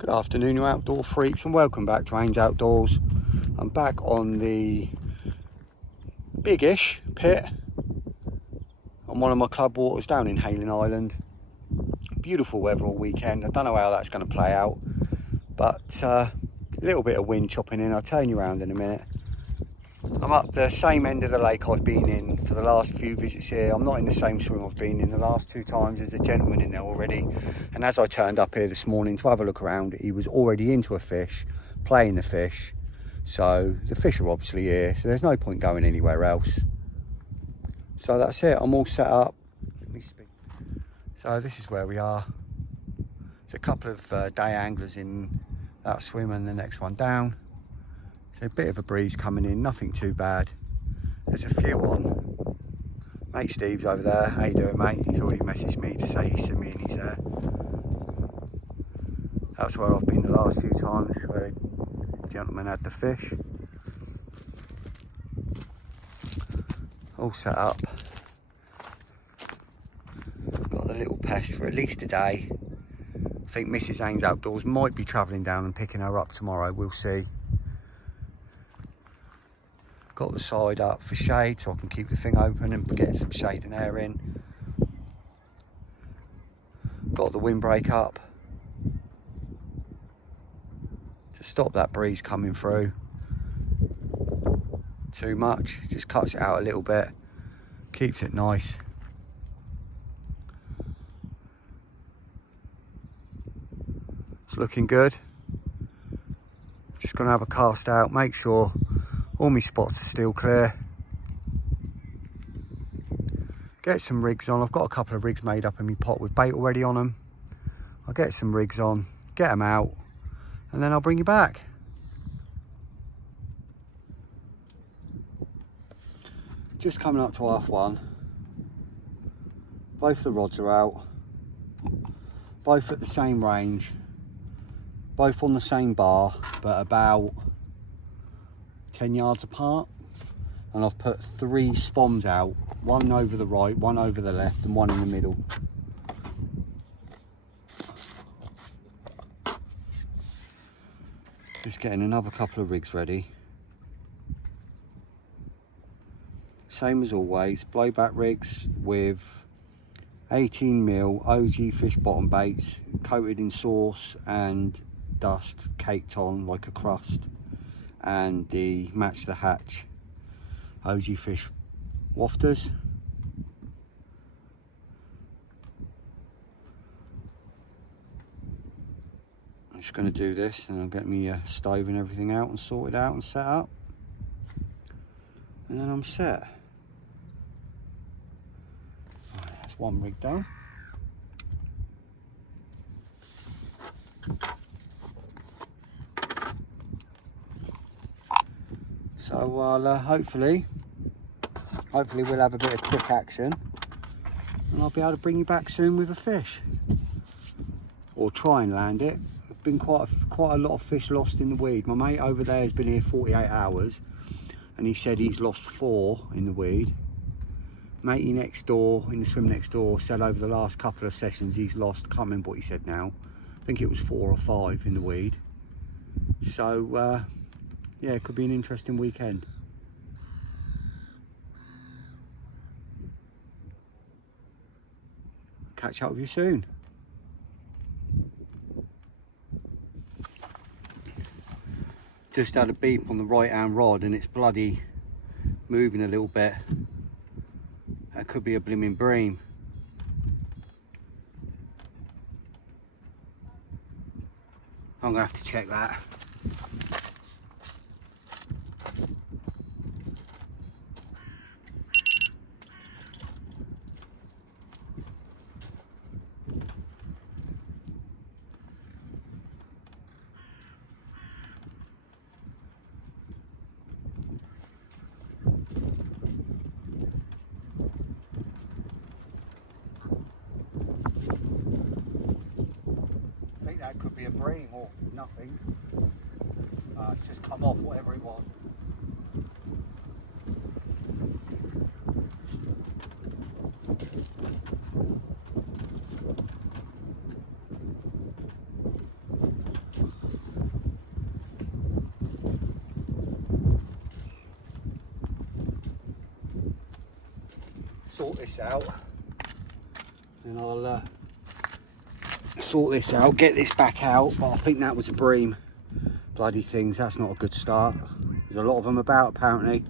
Good afternoon, you outdoor freaks, and welcome back to Ains Outdoors. I'm back on the big-ish pit on one of my club waters down in Hayling Island. Beautiful weather all weekend. I don't know how that's going to play out, but a little bit of wind chopping in. I'll turn you around in a minute. I'm up the same end of the lake I've been in for the last few visits here. I'm not in the same swim I've been in the last two times. There's a gentleman in there already, and as I turned up here this morning to have a look around, he was already into a fish, playing the fish. So the fish are obviously here, so there's no point going anywhere else. So that's it, I'm all set up. Let me speak. So this is where we are. There's a couple of day anglers in that swim and the next one down. So a bit of a breeze coming in, nothing too bad. There's a few on. Mate Steve's over there. How you doing, mate? He's already messaged me to say he's seen me and he's there. That's where I've been the last few times, where the gentleman had the fish. All set up. Got the little pest for at least a day. I think Mrs. Ains Outdoors might be travelling down and picking her up tomorrow, we'll see. Got the side up for shade so I can keep the thing open and get some shade and air in. Got the windbreak up to stop that breeze coming through too much. Just cuts it out a little bit, keeps it nice. It's looking good. Just gonna have a cast out, make sure all my spots are still clear. Get some rigs on. I've got a couple of rigs made up in my pot with bait already on them. I'll get some rigs on, get them out, and then I'll bring you back. Just coming up to half one. Both the rods are out. Both at the same range. Both on the same bar, but about 10 yards apart, and I've put 3 spoms out, one over the right, one over the left, and one in the middle. Just getting another couple of rigs ready. Same as always, blowback rigs with 18mm OG fish bottom baits, coated in sauce and dust, caked on like a crust, and the match the hatch OG fish wafters. I'm just going to do this and I'll get me stove and everything out and sorted out and set up, and then I'm set. Right, that's one rig done. So I'll hopefully we'll have a bit of quick action, and I'll be able to bring you back soon with a fish, or try and land it. There's been quite a lot of fish lost in the weed. My mate over there has been here 48 hours, and he said he's lost 4 in the weed. Matey next door, in the swim next door, said over the last couple of sessions he's lost, can't remember what he said now, I think it was 4 or 5 in the weed. So yeah, it could be an interesting weekend. Catch up with you soon. Just had a beep on the right hand rod and it's bloody moving a little bit. That could be a blimmin' bream. I'm gonna have to check that. I think that could be a bream or nothing. It's just come off, whatever it was. sort this out, and I'll sort this out, get this back out. But I think that was a bream. Bloody things, that's not a good start. There's a lot of them about apparently.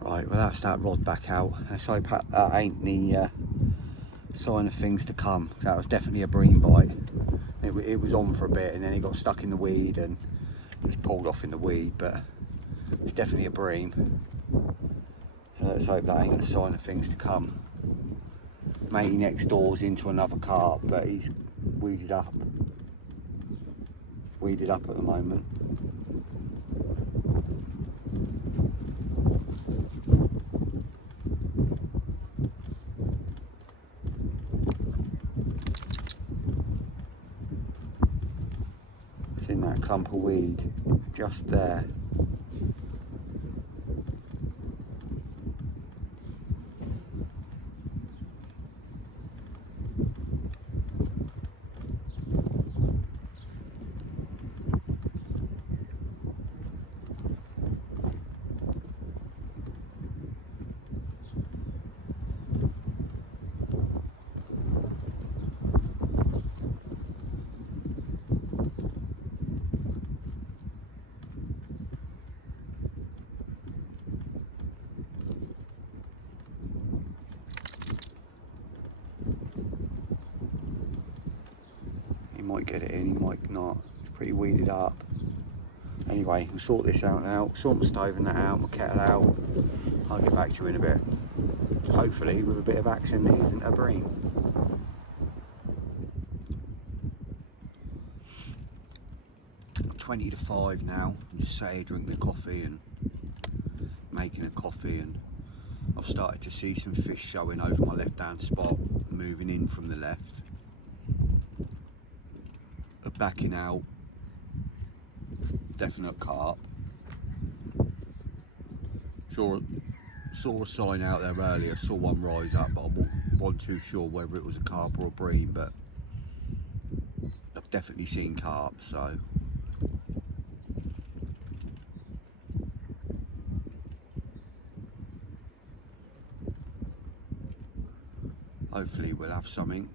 Right, well that's that rod back out. Let's hope that ain't the sign of things to come. That was definitely a bream bite. It was on for a bit and then it got stuck in the weed and it was pulled off in the weed, but it's definitely a bream. So let's hope that ain't the sign of things to come. Matey next door's into another carp, but he's weeded up. Weeded up at the moment. It's in that clump of weed, it's just there. He might get it in, he might not. It's pretty weeded up. Anyway, we'll sort this out now. Sort my stove and that out, my kettle out. I'll get back to you in a bit. Hopefully with a bit of action that isn't a bream. I'm 20 to 5 now. I'm just sat here drinking a coffee and making a coffee, and I've started to see some fish showing over my left hand spot, moving in from the left. Are backing out. Definite carp. Saw a sign out there earlier, saw one rise up, but I wasn't too sure whether it was a carp or a bream, but I've definitely seen carp, so hopefully we'll have something.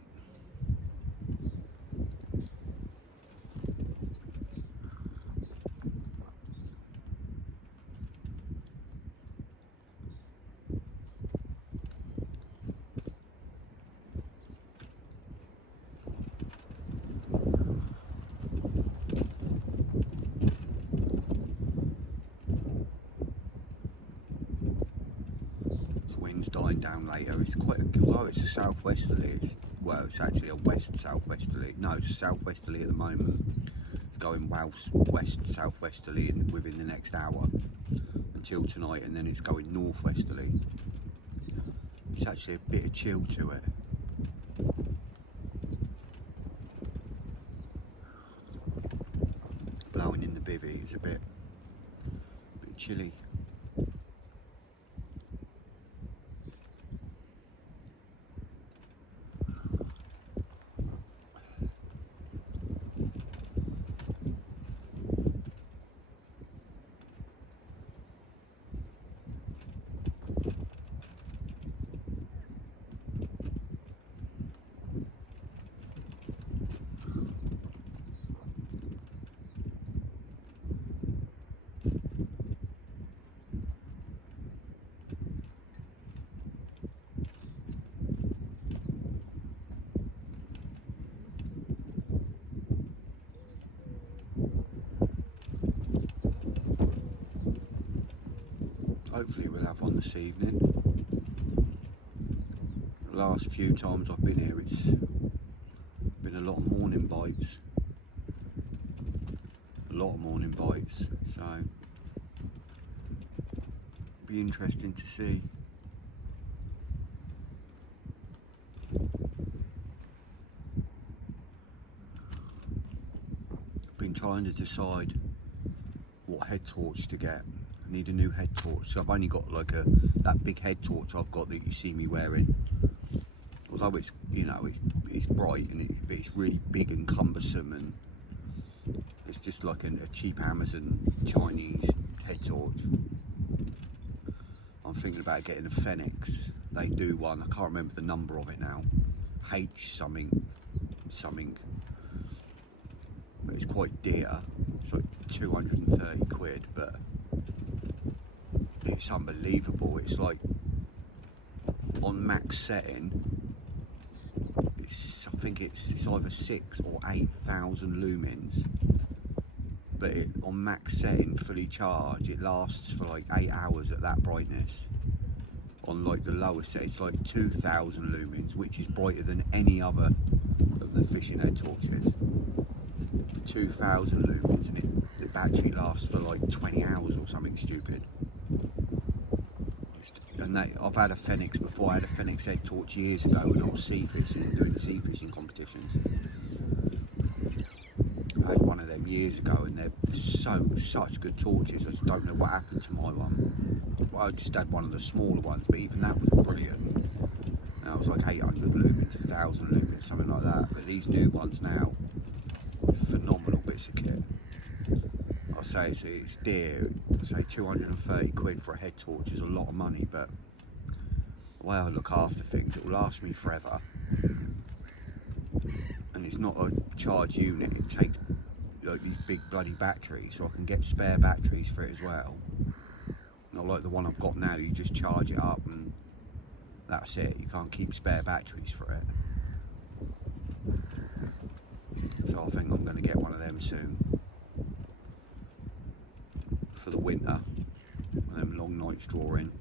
Dying down later. It's quite, although it's a southwesterly, well, it's actually a west southwesterly. No, it's a southwesterly at the moment. It's going west southwesterly within the next hour until tonight, and then it's going northwesterly. It's actually a bit of chill to it. Blowing in the bivvy is a bit chilly. Hopefully we'll have one this evening. The last few times I've been here, it's been a lot of morning bites. A lot of morning bites, so it'll be interesting to see. I've been trying to decide what head torch to get. I need a new head torch. So I've only got like that big head torch I've got that you see me wearing. Although it's, you know, it's bright and it's really big and cumbersome, and It's just like a cheap Amazon Chinese head torch. I'm thinking about getting a Phoenix. They do one, I can't remember the number of it now. H something. But it's quite dear. It's like 230 quid, but it's unbelievable. It's like on max setting, I think it's either 6,000 or 8,000 lumens, but on max setting, fully charged, it lasts for like 8 hours at that brightness. On like the lower set, it's like 2,000 lumens, which is brighter than any other of the fishing head torches. 2,000 lumens, and the battery lasts for like 20 hours or something stupid. And I've had a Phoenix before. I had a Phoenix head torch years ago when I was sea fishing, doing sea fishing competitions. I had one of them years ago, and they're such good torches. I just don't know what happened to my one. Well, I just had one of the smaller ones, but even that was brilliant. And I was like 800 lumens, 1,000 lumens, something like that. But these new ones now, phenomenal bits of kit. I'll say it's dear. I'll say 230 quid for a head torch is a lot of money, but the way I look after things, it will last me forever. And it's not a charge unit, it takes like these big bloody batteries, so I can get spare batteries for it as well. Not like the one I've got now, you just charge it up and that's it. You can't keep spare batteries for it. So I think I'm going to get one of them soon. For the winter, them long nights drawing.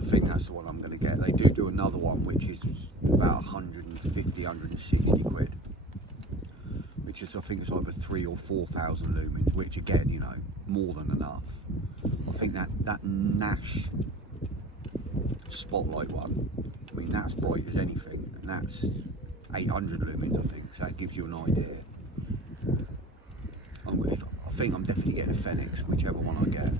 I think that's the one I'm going to get. They do another one which is about 150, 160 quid. Which is, I think it's either 3,000 or 4,000 lumens, which again, you know, more than enough. I think that Nash Spotlight one, I mean, that's bright as anything, and that's 800 lumens, I think, so that gives you an idea. I think I'm definitely getting a Phoenix, whichever one I get.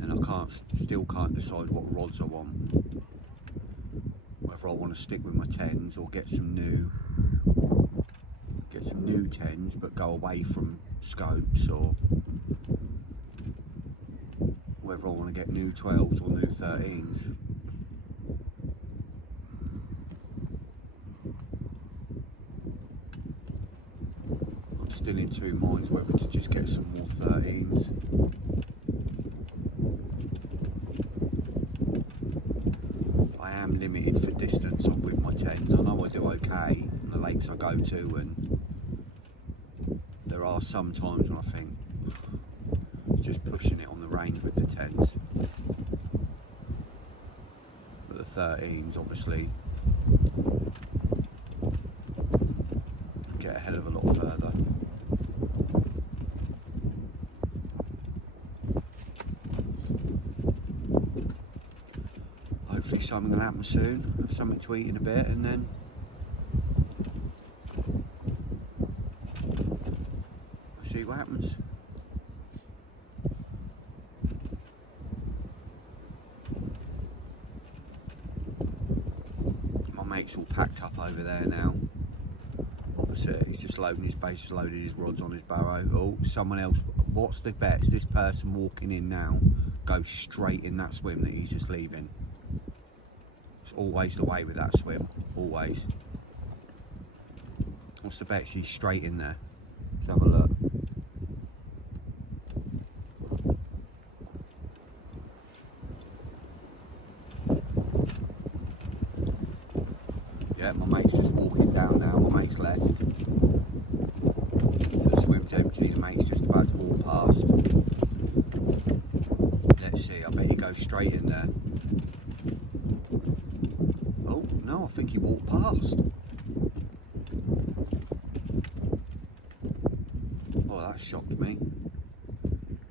And I still can't decide what rods I want. Whether I want to stick with my 10s or get some new 10s but go away from scopes, or whether I want to get new 12s or new 13s. I'm still in two minds whether to just get some more 13s. I am limited for distance with my 10s. I know I do okay in the lakes I go to, and there are some times when I think it's just pushing it on the range with the 10s. But the 13s obviously get a hell of a lot further. Hopefully something will happen soon. Have something to eat in a bit, and then see what happens. My mate's all packed up over there now. Opposite, he's just loading his base, just loaded his rods on his barrow. Oh, someone else. What's the bet? Is this person walking in now goes straight in that swim that he's just leaving? It's always the way with that swim, always. What's the bet? He's straight in there. Let's have a look. Yeah, my mate's just walking down now. My mate's left. So the swim's empty. The mate's just about to walk past. Let's see. I bet he goes straight in there. Oh no, I think he walked past. Oh, that shocked me.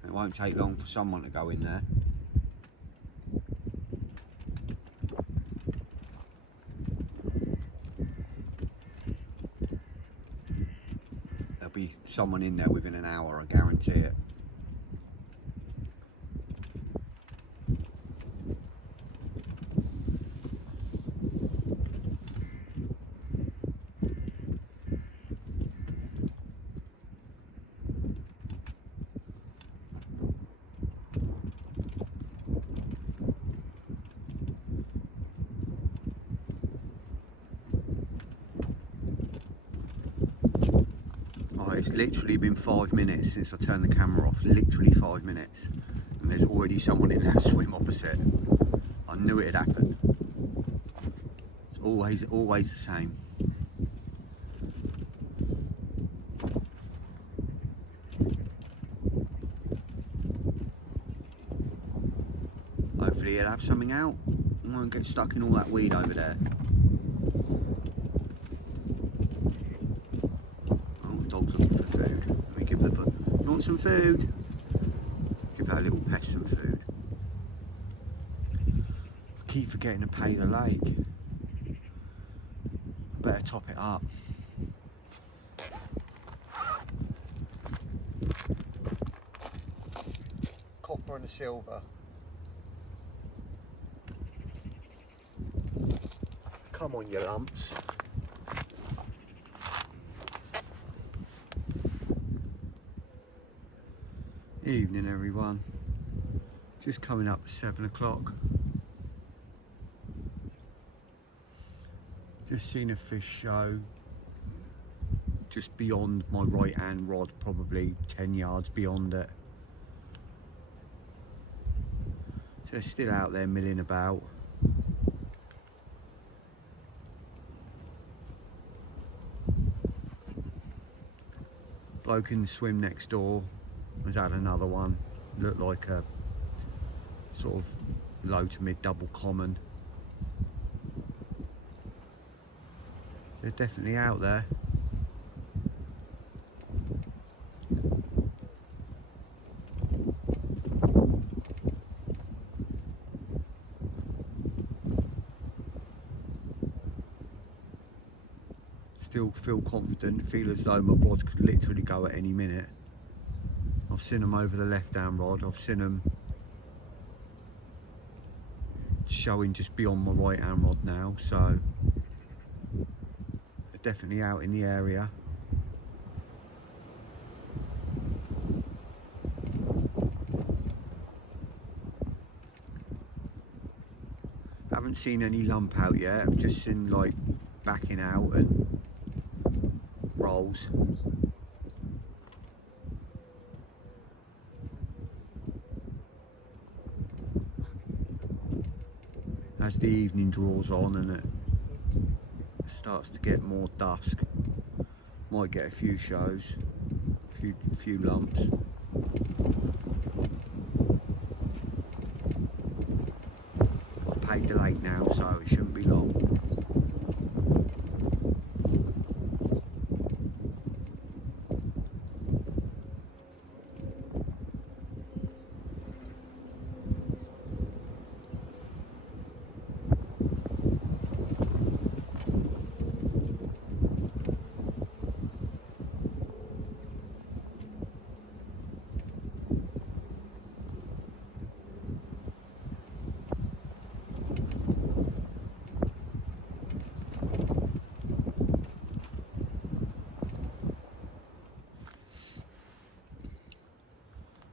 It won't take long for someone to go in there. be someone in there within an hour, I guarantee it. It's literally been 5 minutes since I turned the camera off, literally 5 minutes, and there's already someone in that swim opposite. I knew it had happened. It's always the same. Hopefully he'll have something out and won't get stuck in all that weed over there. Dog's looking for food. Let me give the food. You want some food? Give that little pest some food. I keep forgetting to pay the lake. I better top it up. Copper and a silver. Come on, you lumps. Evening everyone, just coming up to 7 o'clock. Just seen a fish show just beyond my right hand rod, probably 10 yards beyond it. So they're still out there milling about. Bloke in the swim next door has had another one. Looked like a sort of low to mid double common. They're definitely out there. Still feel confident, feel as though my rods could literally go at any minute. I've seen them over the left hand rod, I've seen them showing just beyond my right hand rod now, so they're definitely out in the area. Haven't seen any lump out yet, I've just seen like backing out and rolls. As the evening draws on and it starts to get more dusk, might get a few shows, a few lumps. I've paid the lake now, so it shouldn't be long.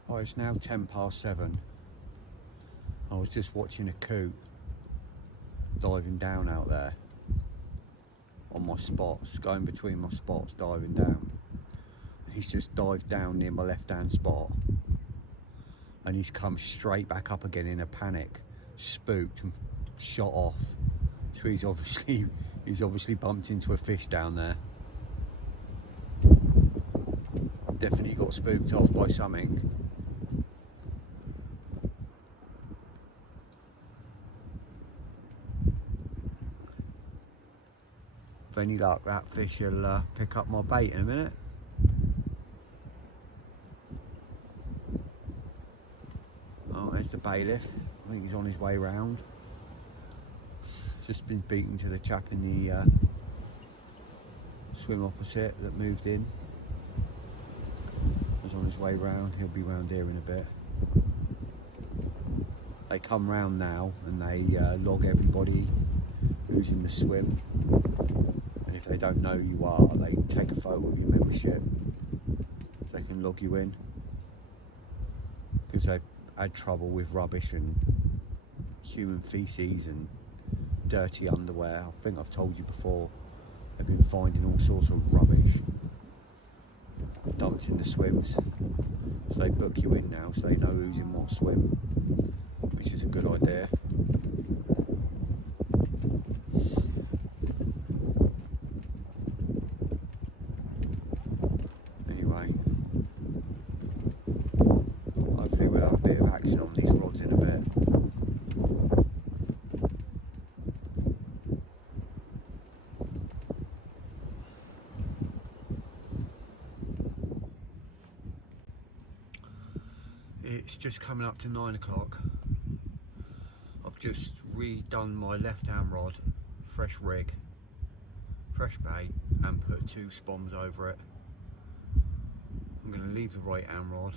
Oh, it's now 7:10. I was just watching a coot diving down out there on my spots, going between my spots, diving down. He's just dived down near my left hand spot and he's come straight back up again in a panic, spooked and shot off. So he's obviously bumped into a fish down there. Definitely got spooked off by something. With any luck, that fish will pick up my bait in a minute. Oh, there's the bailiff. I think he's on his way round. Just been speaking to the chap in the swim opposite that moved in. Car's on his way round, he'll be round here in a bit. They come round now and they log everybody who's in the swim, and if they don't know who you are, they take a photo of your membership so they can log you in, because they've had trouble with rubbish and human feces and dirty underwear. I think I've told you before, they've been finding all sorts of rubbish dumped in the swims, so they book you in now so they know who's in what swim, which is a good idea. Anyway, hopefully we'll have a bit of action on these rods in a bit. It's just coming up to 9 o'clock. I've just redone my left hand rod, fresh rig, fresh bait, and put 2 spoms over it. I'm going to leave the right hand rod.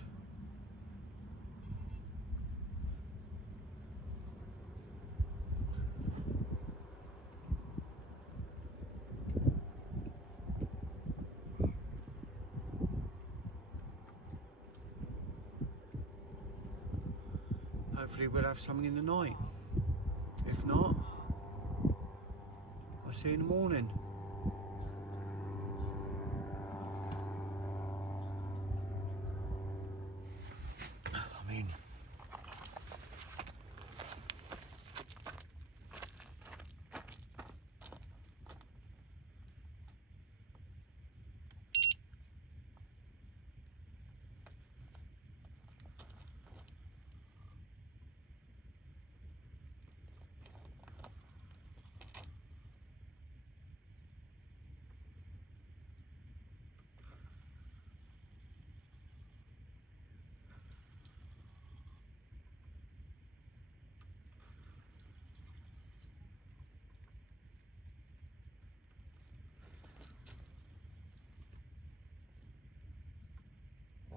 Hopefully we'll have something in the night. If not, I'll see you in the morning. I mean,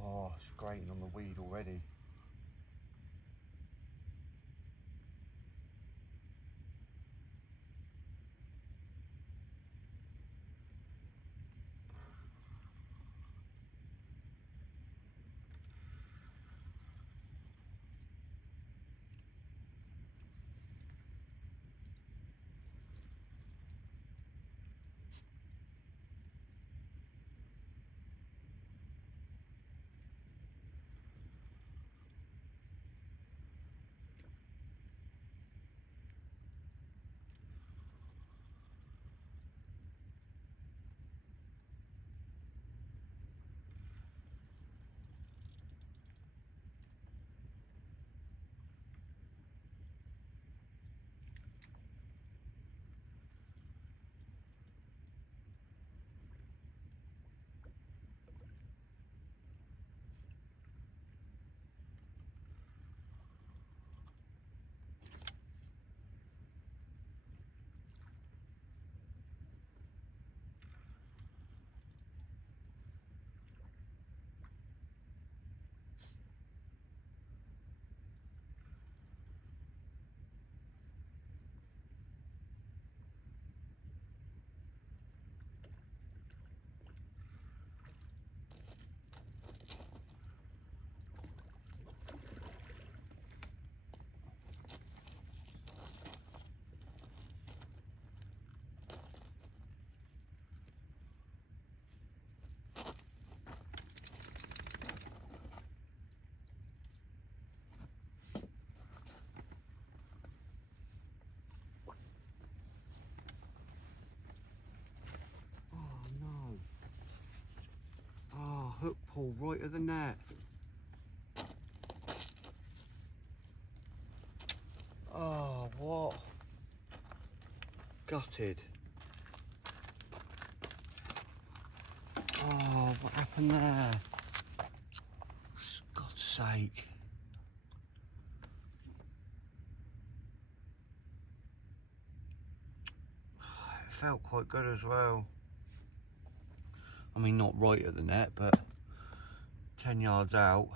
oh, it's grating on the weed already. Hook pull right at the net. Oh, what? Gutted. Oh, what happened there? For God's sake. It felt quite good as well. I mean, not right at the net, but 10 yards out.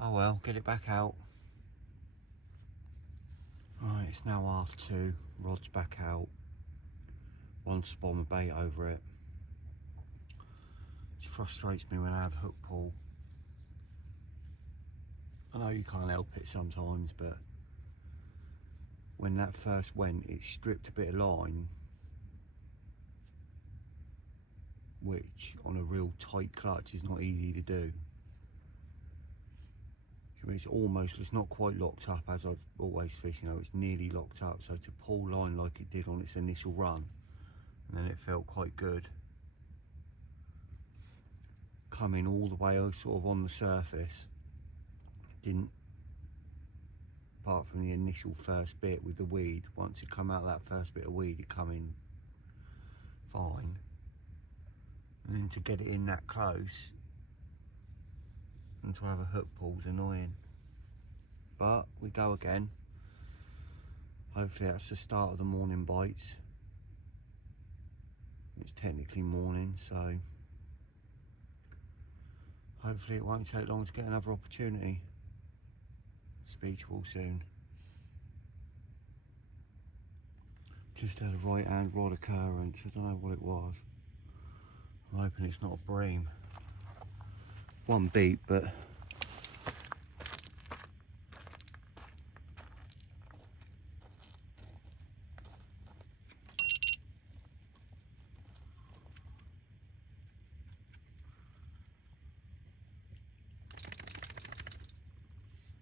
Oh well, get it back out. Right, it's now 2:30, rod's back out. One spawn with bait over it. It frustrates me when I have hook pull. I know you can't help it sometimes, but when that first went, it stripped a bit of line, which on a real tight clutch is not easy to do. It's not quite locked up as I've always fished, you know, it's nearly locked up. So to pull line like it did on its initial run, and then it felt quite good. Coming all the way sort of on the surface, didn't, apart from the initial first bit with the weed, once it come out that first bit of weed, it come in fine. And then to get it in that close and to have a hook pull is annoying. But we go again. Hopefully that's the start of the morning bites. It's technically morning, so hopefully it won't take long to get another opportunity. Speak to you all soon. Just had a right hand rod occurrence. I don't know what it was. I'm hoping it's not a bream. One beat, but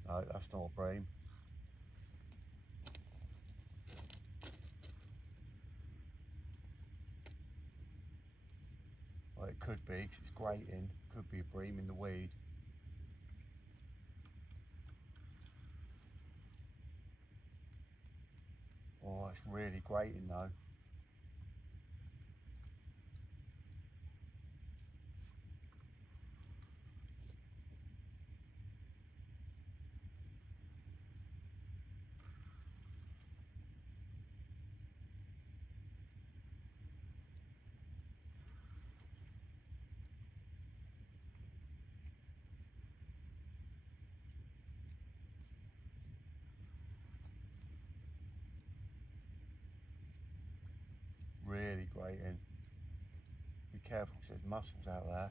no, that's not a bream. Well, it could be, because it's grating. Could be a bream in the weed. Oh, it's really grating though. Really grating. Be careful because there's mussels out there.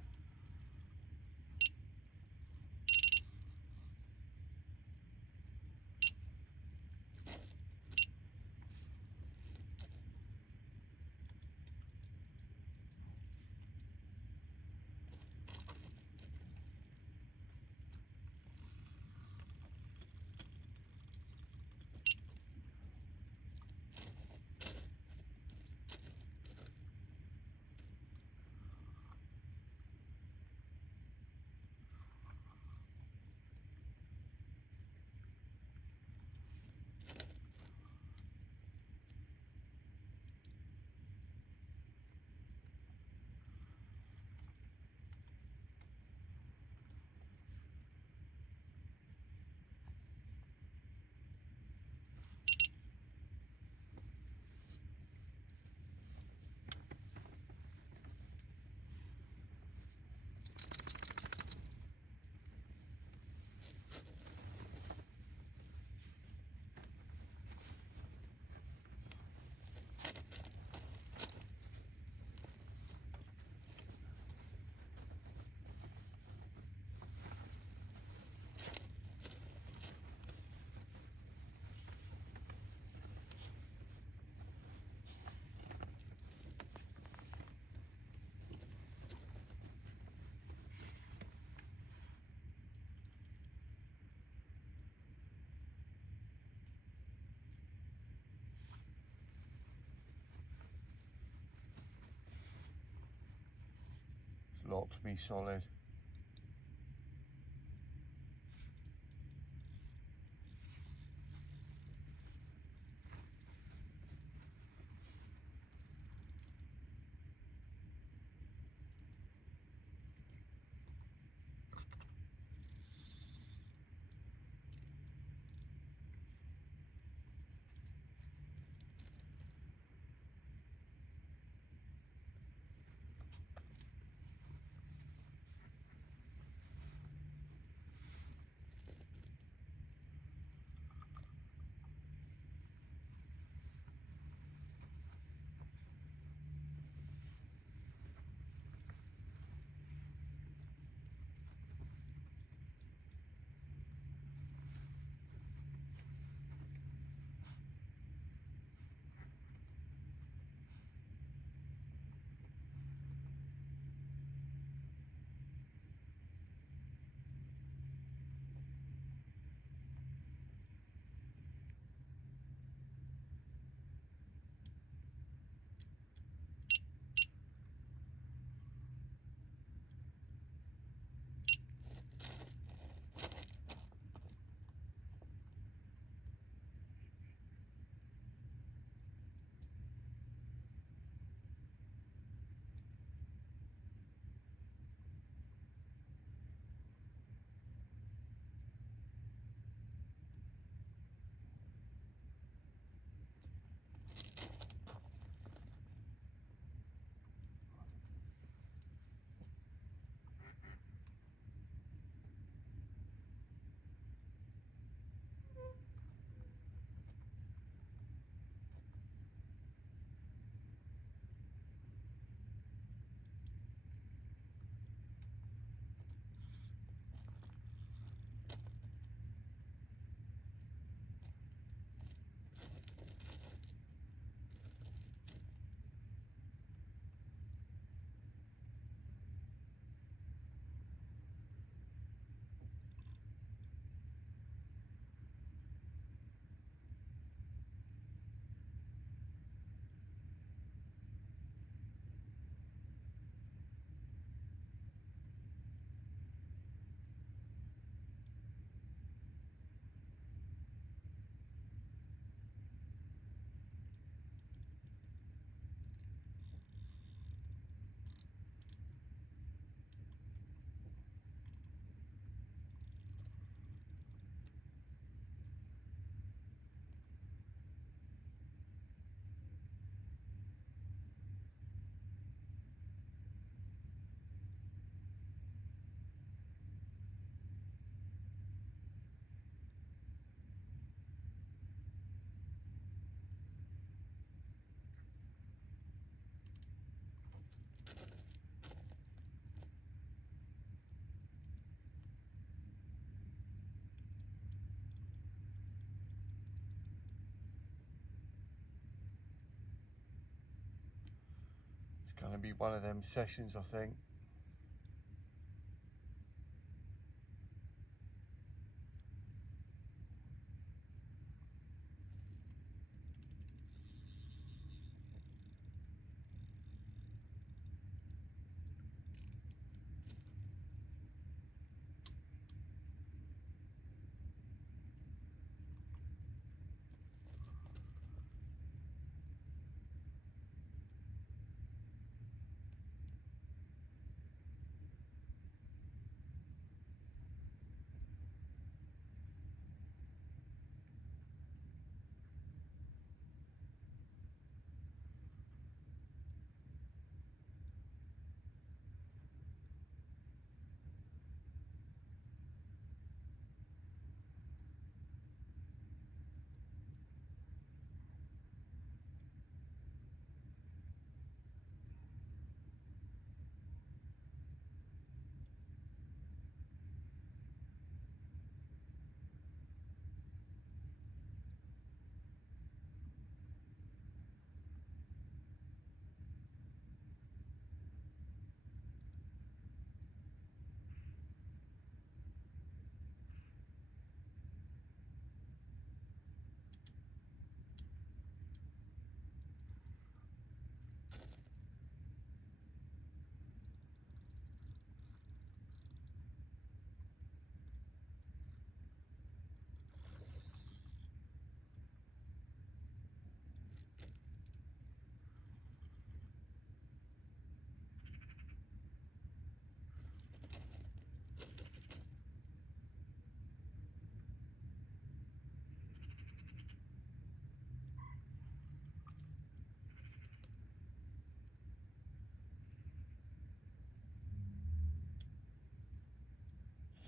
It's locked me solid. Gonna be one of them sessions, I think.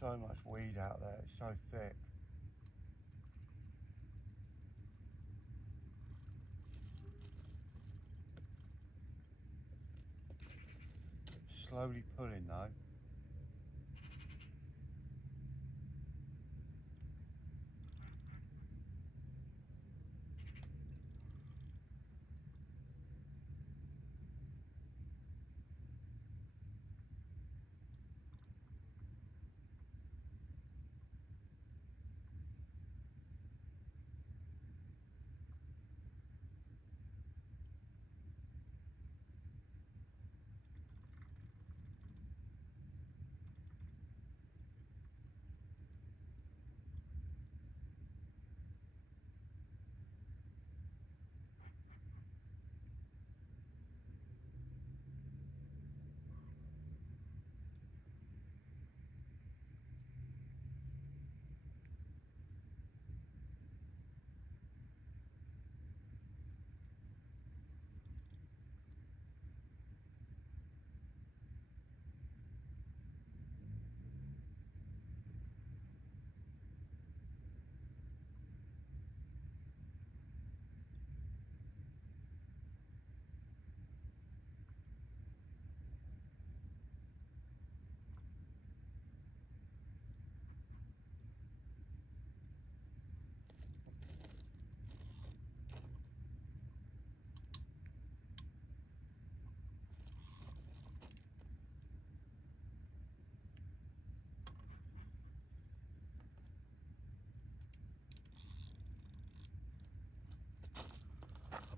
So much weed out there, it's so thick. Slowly pulling though.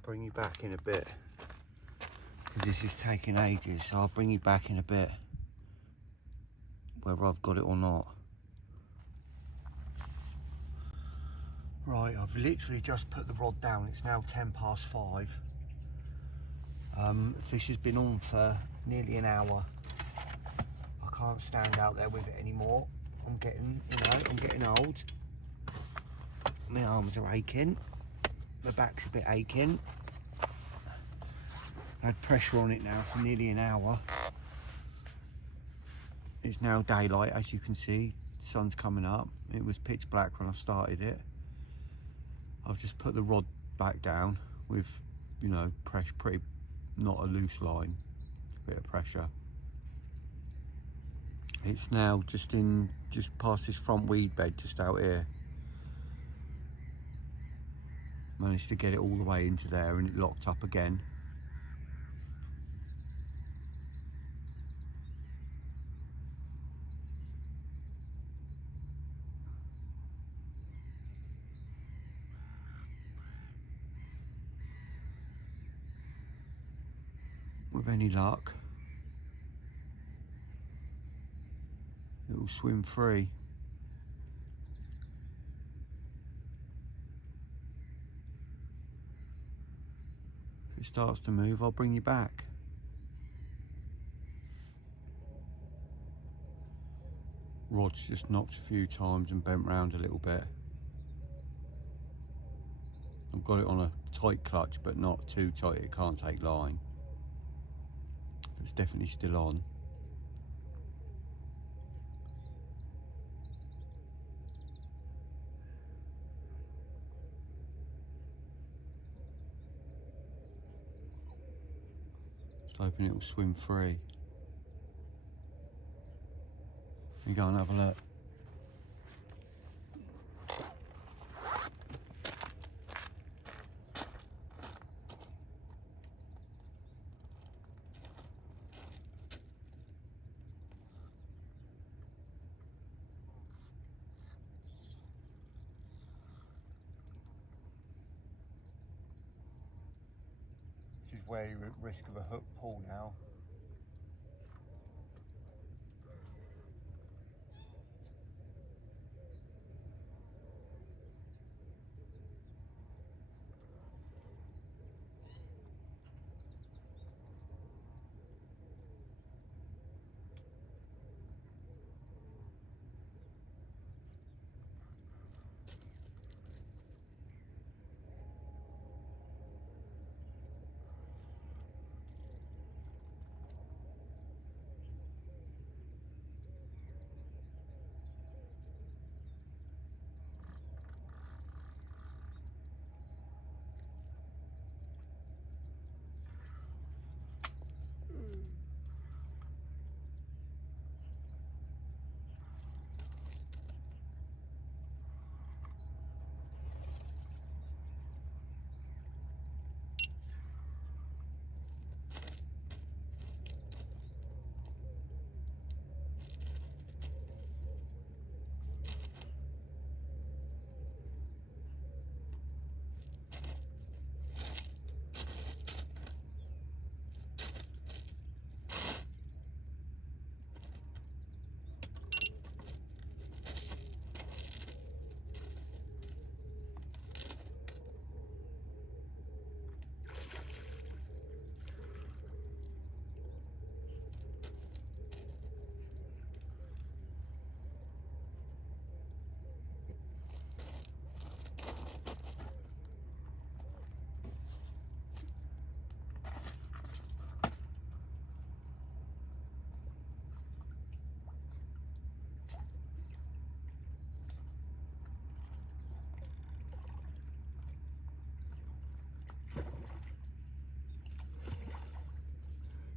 I'll bring you back in a bit, because this is taking ages, so I'll bring you back in a bit, whether I've got it or not. Right, I've literally just put the rod down. It's now 5:10. Fish has been on for nearly an hour. I can't stand out there with it anymore. I'm getting, I'm getting old. My arms are aching. My back's a bit aching. I had pressure on it now for nearly an hour. It's now daylight, as you can see. The sun's coming up. It was pitch black when I started it. I've just put the rod back down with, pressure, pretty, not a loose line, a bit of pressure. It's now just past this front weed bed just out here. Managed to get it all the way into there and it locked up again. with any luck, it'll swim free. If it starts to move, I'll bring you back. Rod's just knocked a few times and bent round a little bit. I've got it on a tight clutch, but not too tight, it can't take line. It's definitely still on. Just hoping it'll swim free. You go and have a look. This is where you're at risk of a hook pull now.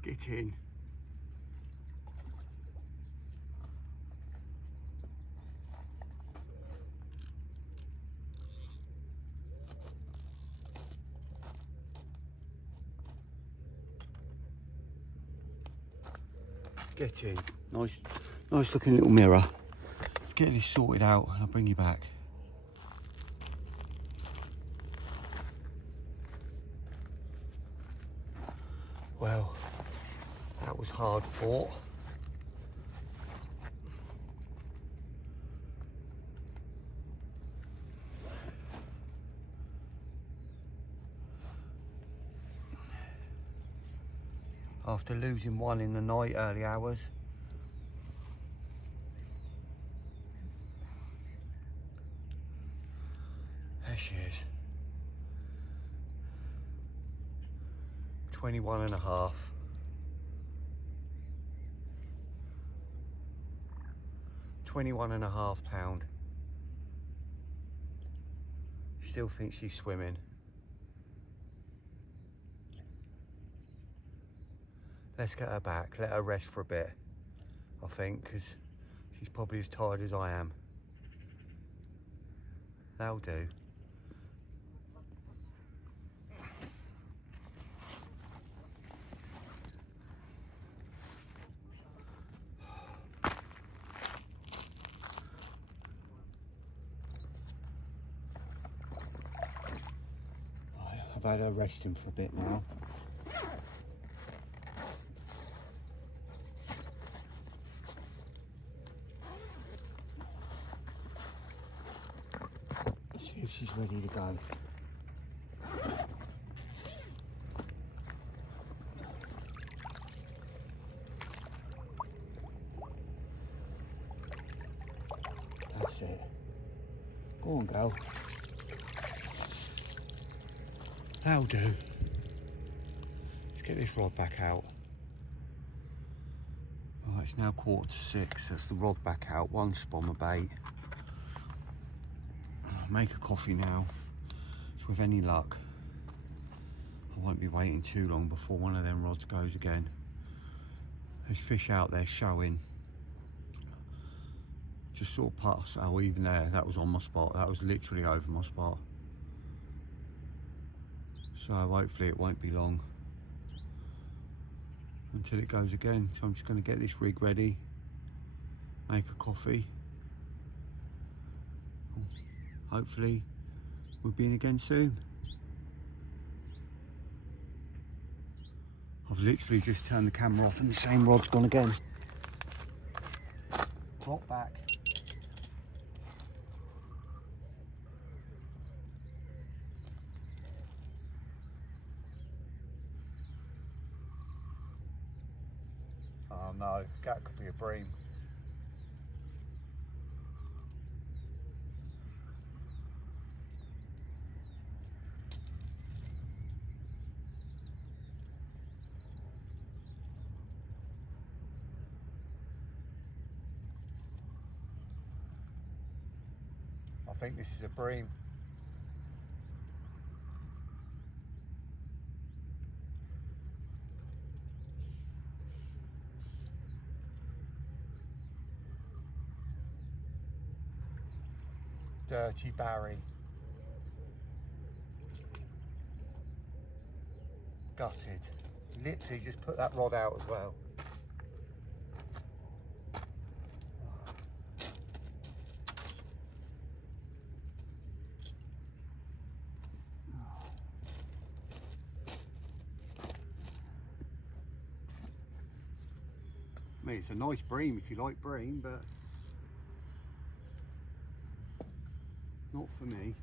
Get in. Get in. Nice looking little mirror. Let's get this sorted out and I'll bring you back. Well, that was hard fought. After losing one in the night, early hours. There she is. 21 and a half. £21.5. Still think she's swimming. Let's get her back, let her rest for a bit, I think, because she's probably as tired as I am. That'll do. I've had her resting for a bit now. he's ready to go. That's it. Go on, go. That'll do. Let's get this rod back out. Right, it's now 6:15. That's the rod back out. One spommer bait. Make a coffee now. So with any luck, I won't be waiting too long before one of them rods goes again. There's fish out there showing. Just sort of past, oh, even there, that was on my spot. That was literally over my spot. So hopefully it won't be long until it goes again. So I'm just going to get this rig ready, make a coffee. Hopefully we'll be in again soon. I've literally just turned the camera off and the same rod's gone again. Drop back. Oh no, that could be a bream. I think this is a bream. Dirty Barry. Gutted. Literally just put that rod out as well. I mean, it's a nice bream if you like bream, but not for me.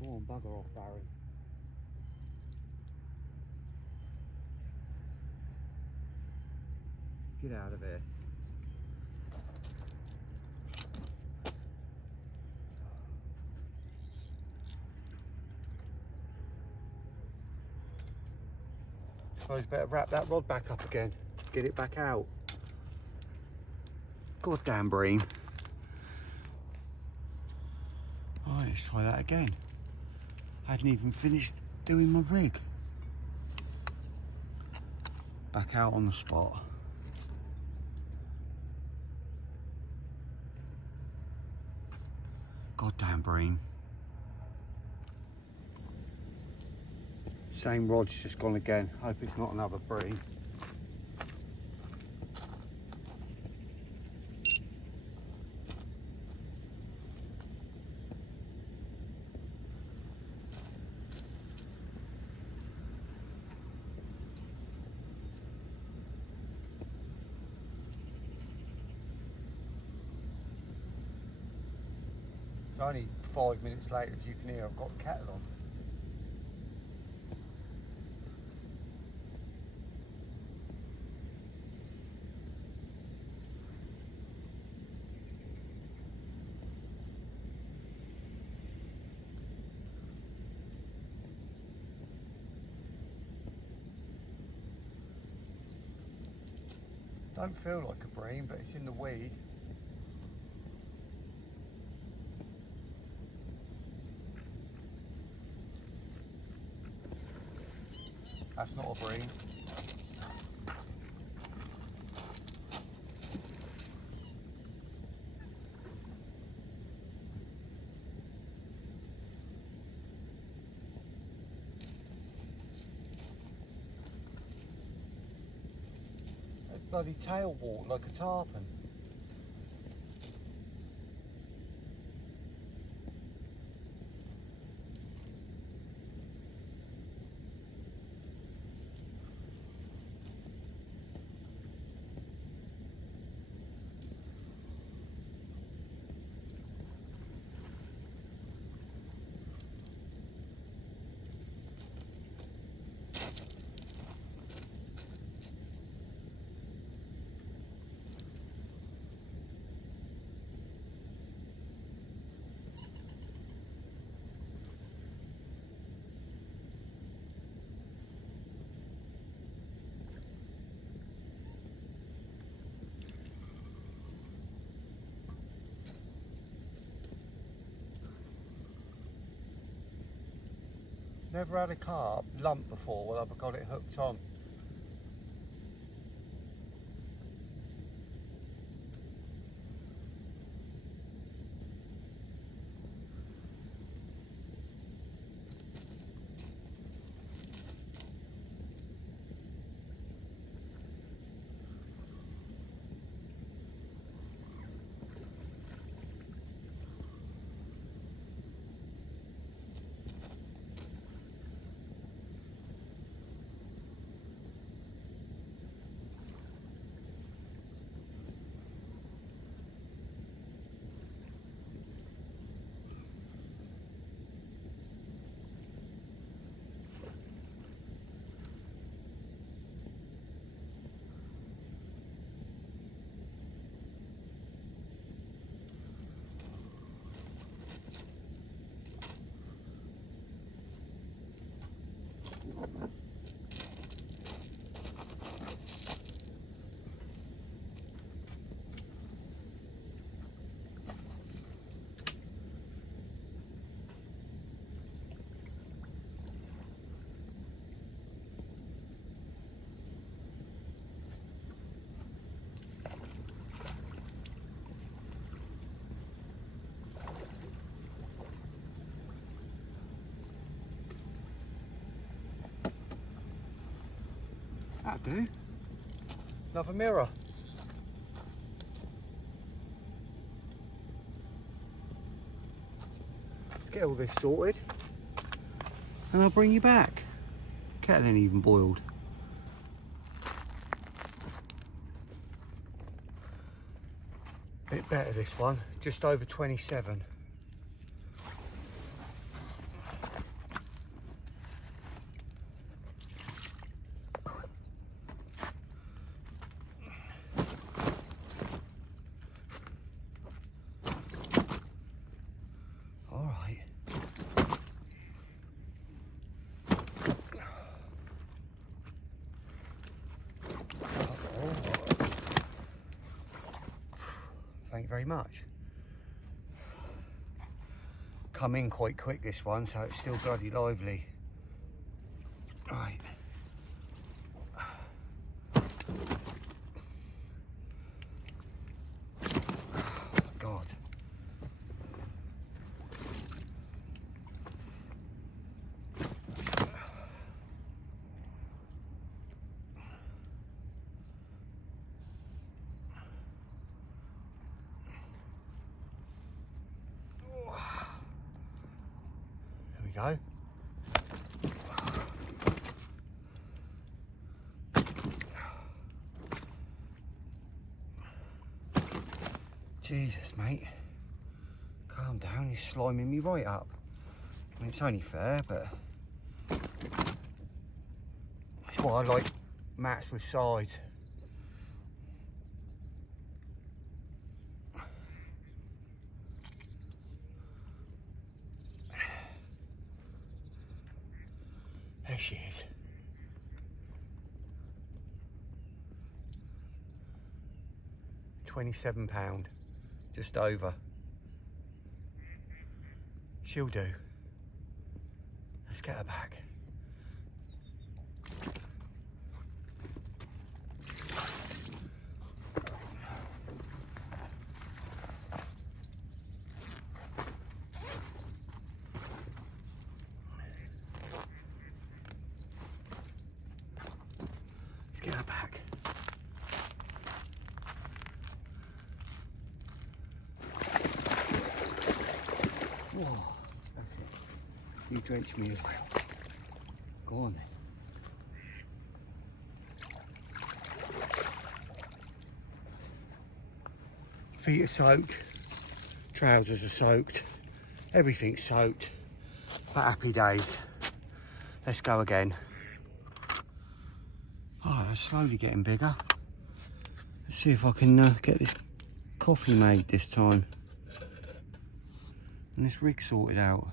Go on, bugger off, Barry. Get out of here. Suppose better wrap that rod back up again. Get it back out. God damn bream. Alright, let's try that again. I hadn't even finished doing my rig. Back out on the spot. Goddamn bream. Same rod's just gone again. Hope it's not another bream. It's only 5 minutes later, as you can hear, I've got the kettle on. Don't feel like a bream, but it's in the weed. That's not a bream. bloody tailwort like a tarpon. Never had a carp lump before while I've got it hooked on. That'll do. Another mirror. Let's get all this sorted and I'll bring you back. Kettle ain't even boiled. Bit better this one, just over 27. Thank you very much. Come in quite quick this one, so it's still bloody lively. Right. Oh, God. Go. Jesus, mate. Calm down, you're sliming me right up. I mean, it's only fair, but that's why I like mats with sides. There she is. £27, just over. She'll do. Let's get her back. Get her back. drench me as well. Go on then. Feet are soaked, trousers are soaked, everything's soaked, but happy days. Let's go again. Oh, they're slowly getting bigger. Let's see if I can get this coffee made this time. And this rig sorted out.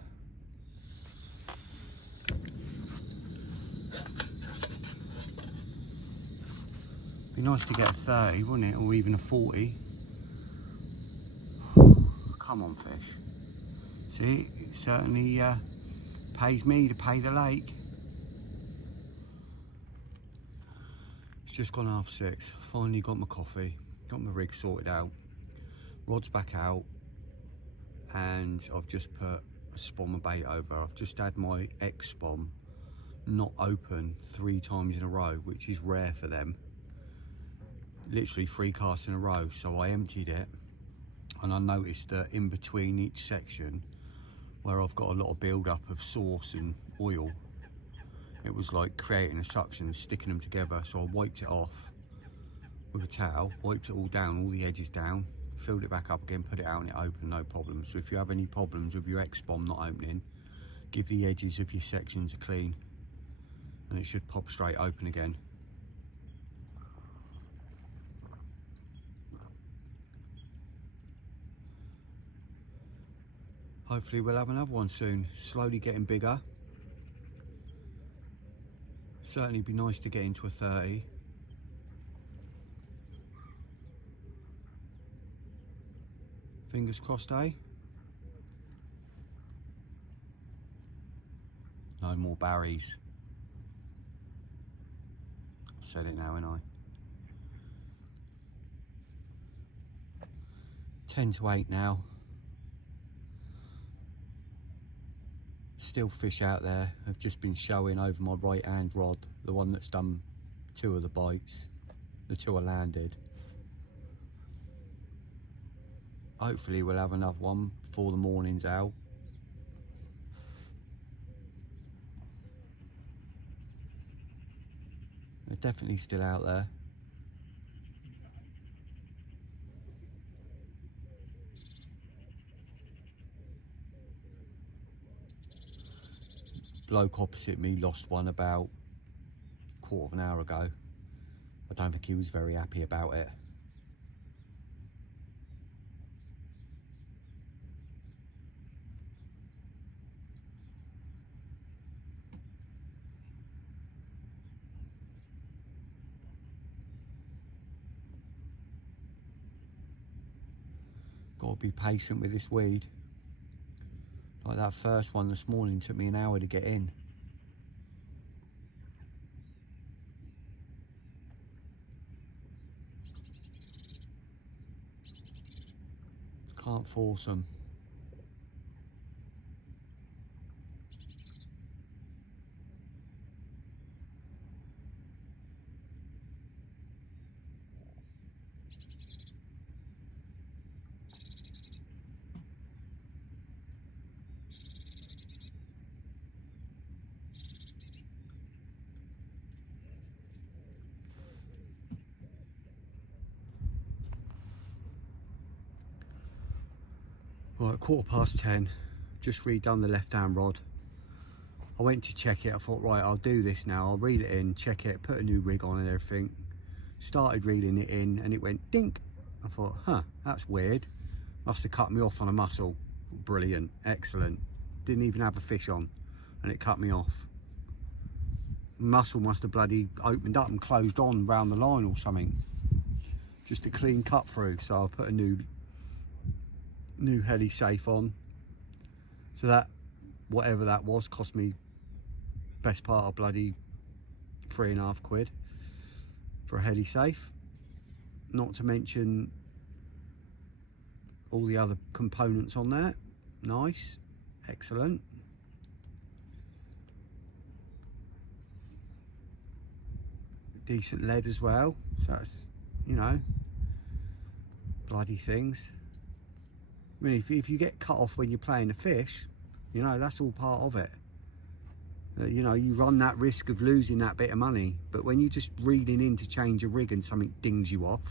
Be nice to get a 30, wouldn't it? Or even a 40. Come on, fish. See, it certainly pays me to pay the lake. It's just gone 6:30. Finally got my coffee, got my rig sorted out. Rod's back out, and I've just put a spommer bait over. I've just had my X-spom not open 3 times in a row, which is rare for them. Literally 3 casts in a row, so I emptied it, and I noticed that in between each section where I've got a lot of build-up of sauce and oil, it was like creating a suction and sticking them together. So I wiped it off with a towel, wiped it all down, all the edges down, filled it back up again, put it out, and it opened, no problem. So if you have any problems with your X-spom not opening, give the edges of your sections a clean and it should pop straight open again. Hopefully we'll have another one soon. Slowly getting bigger. Certainly be nice to get into a 30. Fingers crossed, eh? No more Barrys. I've said it now, haven't I? 10 to 8 now. Still fish out there. Have just been showing over my right hand rod, the one that's done 2 of the bites. The 2 are landed. Hopefully we'll have another one before the morning's out. They're definitely still out there. Bloke opposite me lost one about a quarter of an hour ago. I don't think he was very happy about it. Got to be patient with this weed. Like that first one this morning took me an hour to get in. Can't force them. Right, 10:15, just redone the left hand rod. I went to check it, I thought, right, I'll do this now, I'll reel it in, check it, put a new rig on and everything. Started reeling it in and it went dink. I thought, huh, that's weird. Must have cut me off on a mussel. Brilliant, excellent. Didn't even have a fish on and it cut me off. Mussel must have bloody opened up and closed on round the line or something. Just a clean cut through, so I put a new heli safe on. So that, whatever that was, cost me best part of bloody £3.50 for a heli safe. Not to mention all the other components on that. Nice, excellent. Decent lead as well, so that's, you know, bloody things. I mean, if you get cut off when you're playing a fish, you know, that's all part of it. You know, you run that risk of losing that bit of money. But when you're just reeling in to change a rig and something dings you off,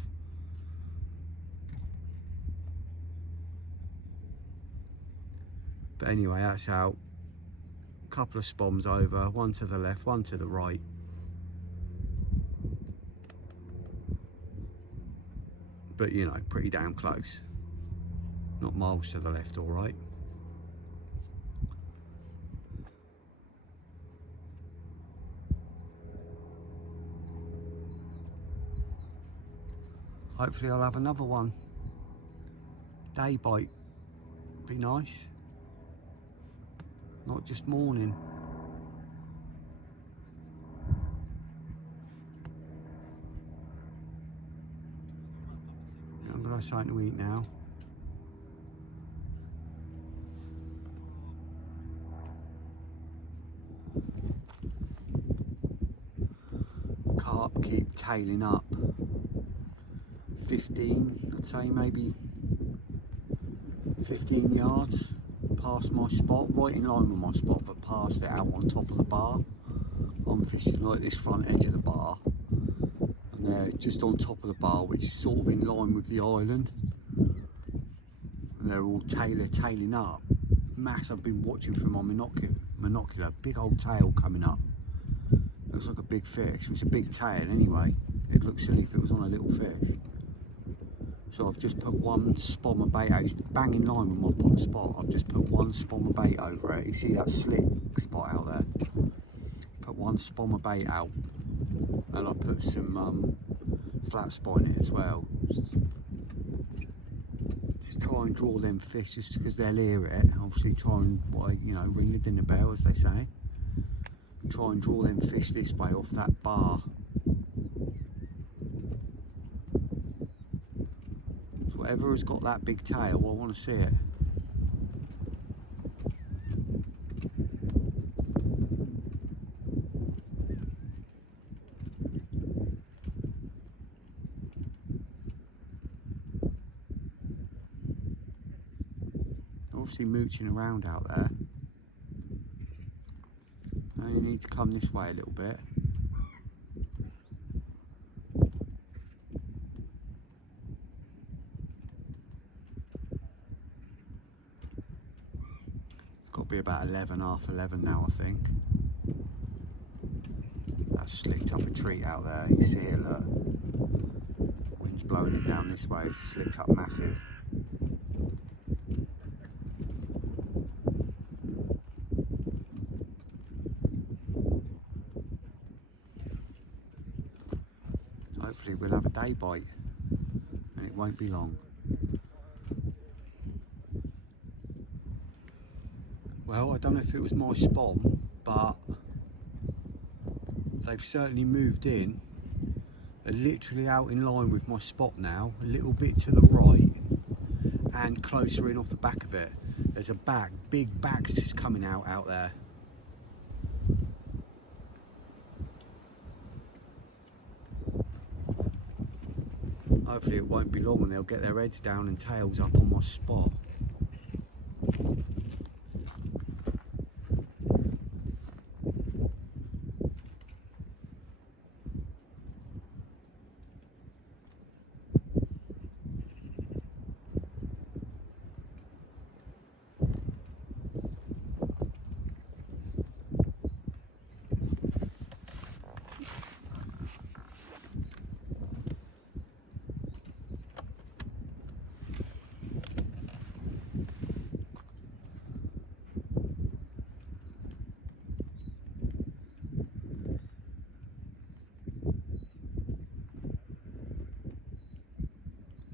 but anyway, that's out. A couple of spoms over, one to the left, one to the right. But you know, pretty damn close. Not miles to the left, all right. Hopefully I'll have another one. Day bite, be nice. Not just morning. I'm gonna have something to eat now. Carp keep tailing up. 15, I'd say maybe 15 yards past my spot, right in line with my spot, but past it out on top of the bar. I'm fishing like this front edge of the bar, and they're just on top of the bar, which is sort of in line with the island, and they're all tailing up. Mass, I've been watching from my monocular, big old tail coming up. Looks like a big fish. It's a big tail anyway. It'd look silly if it was on a little fish. So I've just put one spom of bait out. It's bang in line with my pot spot. I've just put one spom of bait over it. You see that slick spot out there? Put one spom of bait out, and I put some flat spot in it as well. Just try and draw them fish, just because they'll hear it. Obviously try and, you know, ring the dinner bell, as they say. Try and draw them fish this way off that bar. So whatever has got that big tail, I want to see it. Obviously mooching around out there. Only need to come this way a little bit. It's got to be about 11, half 11 now, I think. That's slicked up a treat out there. You see it, look. Wind's blowing it down this way. It's slicked up massive. Hopefully we'll have a day bite, and it won't be long. Well, I don't know if it was my spom, but they've certainly moved in. They're literally out in line with my spot now, a little bit to the right and closer in off the back of it. There's a big bags coming out there. Hopefully it won't be long and they'll get their heads down and tails up on my spot.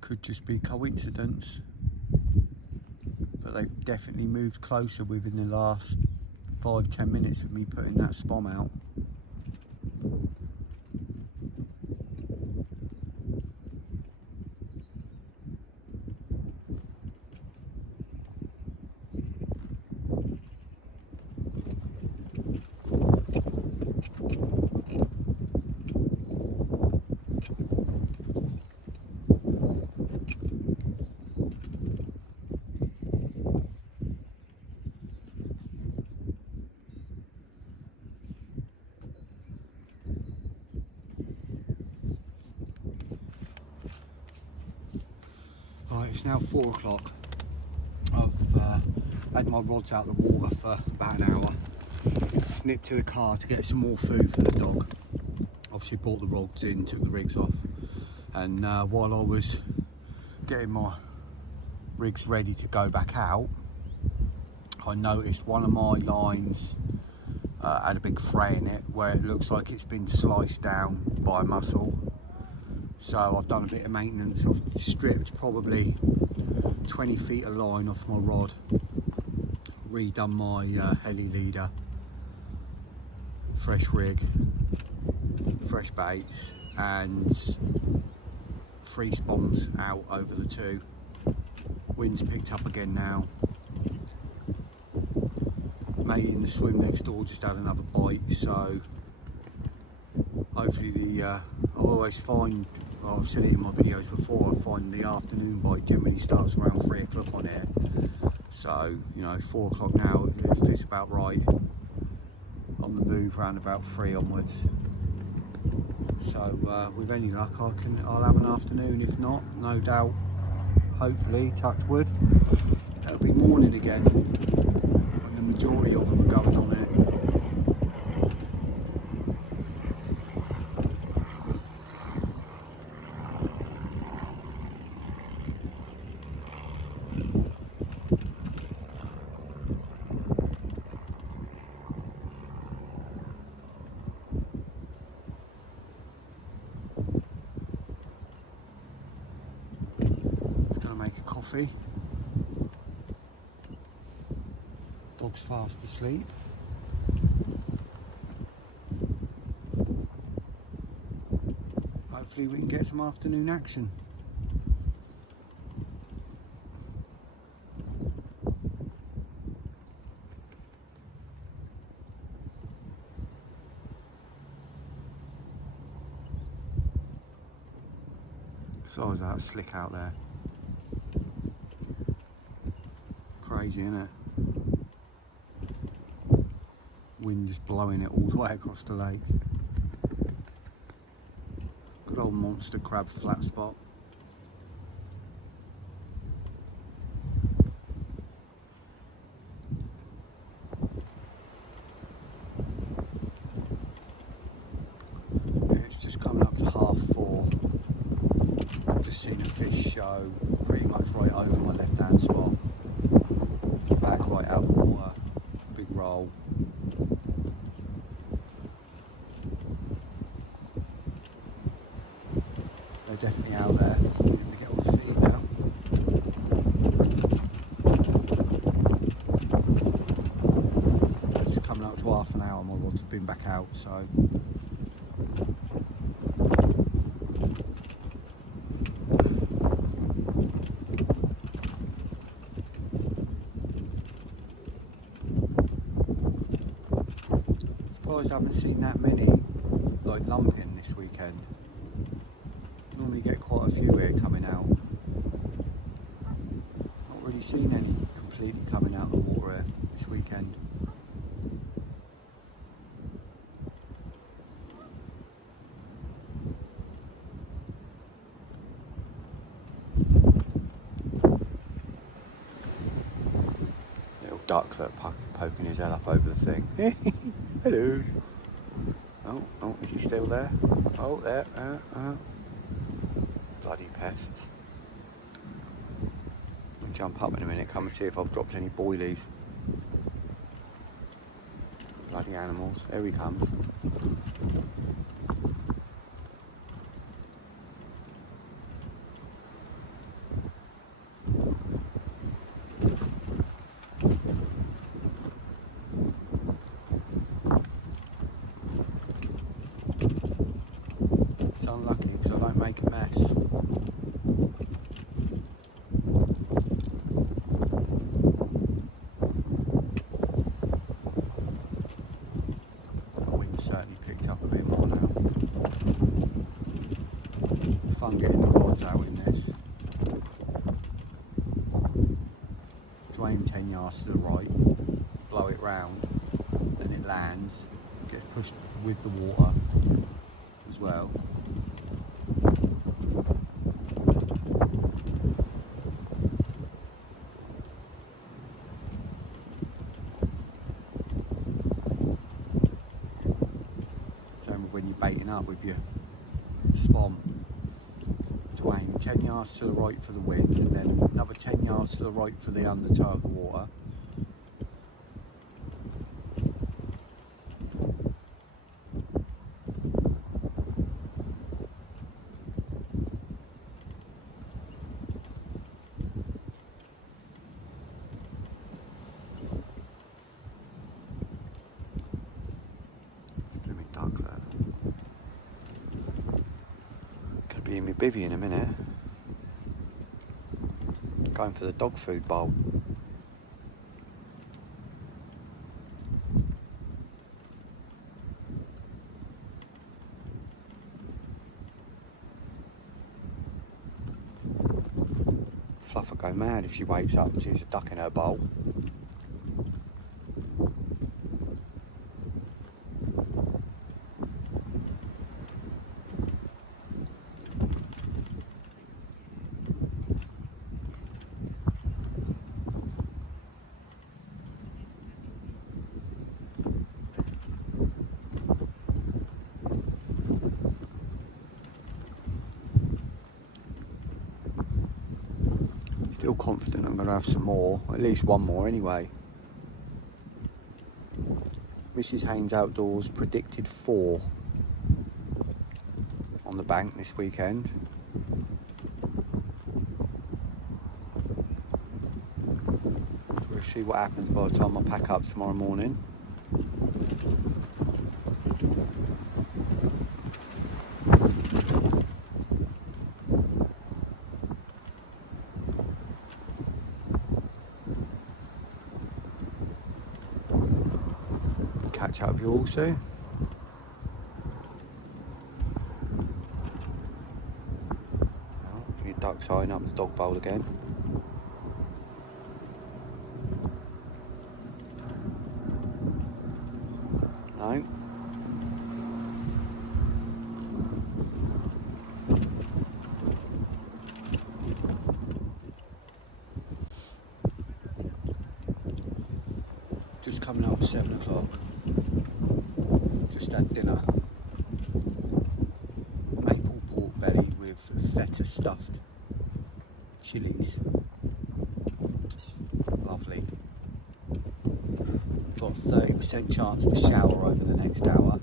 Could just be coincidence, but they've definitely moved closer within the last 5-10 minutes of me putting that spom out. It's now 4 o'clock. I've had my rods out of the water for about an hour. Nipped to the car to get some more food for the dog. Obviously brought the rods in, took the rigs off, and while I was getting my rigs ready to go back out, I noticed one of my lines had a big fray in it where it looks like it's been sliced down by a mussel. So I've done a bit of maintenance. I've stripped probably 20 feet of line off my rod, redone my heli leader, fresh rig, fresh baits, and 3 spawns out over the 2. Wind's picked up again now. Mate in the swim next door just had another bite, so hopefully I always find, I've said it in my videos before, I find the afternoon bite generally starts around 3 o'clock on here. So, you know, 4 o'clock now, it fits about right. On the move around about 3 onwards. So with any luck I'll have an afternoon. If not, no doubt, hopefully, touch wood, it'll be morning again when the majority of them are going on it. Make a coffee. Dog's fast asleep. Hopefully we can get some afternoon action. So is that slick out there. Crazy, isn't it? Wind just blowing it all the way across the lake. Good old monster crab flat spot. It's just coming up to 4:30. Just seen a fish show pretty much right over my left hand spot. Back right out of the water, big roll. They're definitely out there. Let's get them to get on the feed now. It's coming up to half an hour, my rods have been back out, so I haven't seen that many like lumping this weekend. Normally get quite a few here coming out. Not really seen any completely coming out of the water here this weekend. Little ducklet poking his head up over the thing. Hello. Oh, is he still there? Oh, there. Bloody pests. I'll jump up in a minute, come and see if I've dropped any boilies. Bloody animals. There he comes. It's unlucky because I don't make a mess. The wind's certainly picked up a bit more now. Fun getting the rods out in this. To aim 10 yards to the right, blow it round, then it lands, gets pushed with the water as well. same when you're baiting up with your spawn. To aim 10 yards to the right for the wind, and then another 10 yards to the right for the undertow of the water. Could be in my bivvy in a minute. Going for the dog food bowl. Fluff will go mad if she wakes up and sees a duck in her bowl. Still confident I'm going to have some more, at least one more anyway. Mrs. Haynes Outdoors predicted 4 on the bank this weekend. So we'll see what happens by the time I pack up tomorrow morning. Catch up with you all soon. Well, your duck's eyeing up the dog bowl again. No. Just coming up 7 o'clock. Just had dinner. Maple pork belly with feta stuffed chilies. Lovely. Got a 30% chance of a shower over the next hour.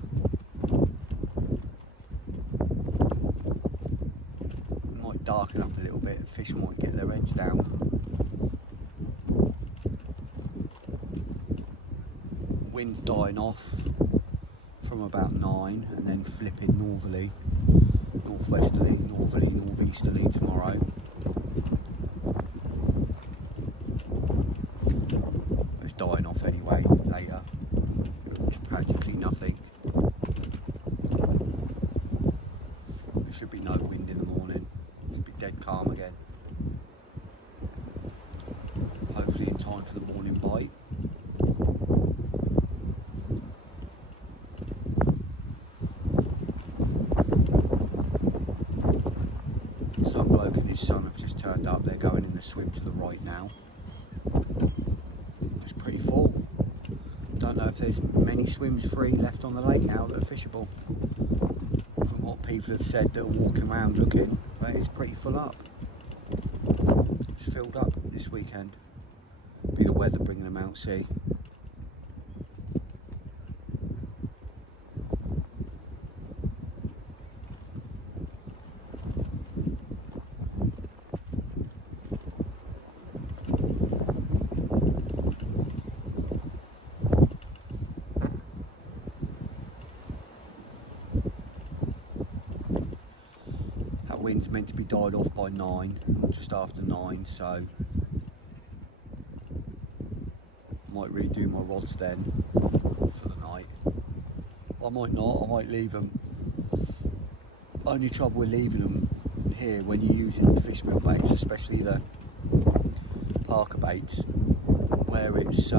It might darken up a little bit, fish might get their heads down. Wind's dying off from about 9 and then flipping northerly, northwesterly, northerly, northeasterly tomorrow. It's dying off anyway later. Practically nothing. There should be no wind in the morning. It should be dead calm again. Hopefully in time for the morning bite. Some bloke and his son have just turned up. They're going in the swim to the right now. It's pretty full. Don't know if there's many swims free left on the lake now that are fishable. From what people have said that are walking around looking, but it's pretty full up. It's filled up this weekend. Be the weather bringing them out, see. Wind's meant to be died off by 9, just after 9, so I might redo my rods then for the night. I might not, I might leave them. Only trouble with leaving them here when you're using the fish meal baits, especially the Parker baits, where it's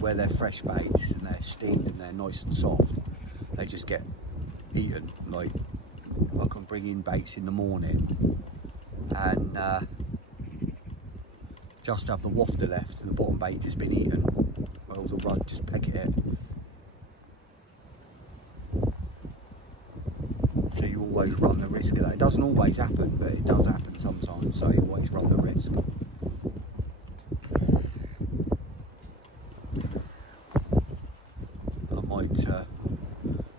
where they're fresh baits and they're steamed and they're nice and soft, they just get eaten. Like, I can bring in baits in the morning and just have the wafter left and the bottom bait just been eaten. Well, the rod just peck it. always run the risk of that. It doesn't always happen, but it does happen sometimes, so you always run the risk. I might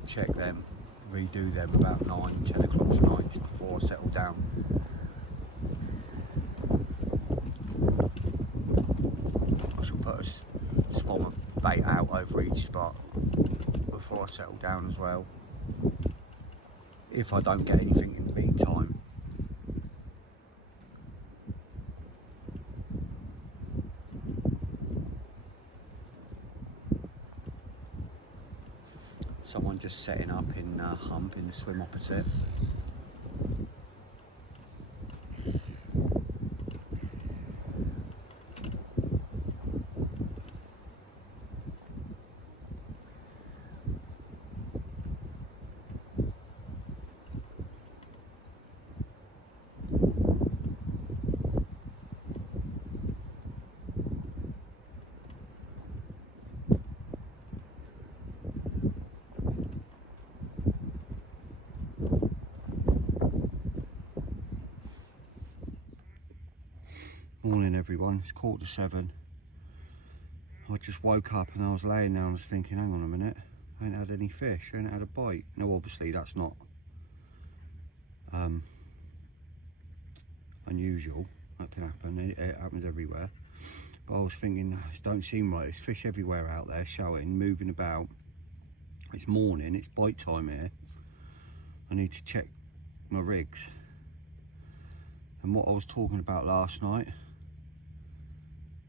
check them, redo them about 9, 10 o'clock tonight before I settle down. I shall put a spot of bait out over each spot before I settle down as well, if I don't get anything in the meantime. Someone just setting up in Hump in the swim opposite. Morning everyone, it's 7:15. I just woke up and I was laying there and I was thinking, hang on a minute, I ain't had any fish, I ain't had a bite. No, obviously that's not unusual, that can happen, it happens everywhere. But I was thinking, this don't seem right, there's fish everywhere out there showing, moving about. It's morning, it's bite time here. I need to check my rigs. And what I was talking about last night,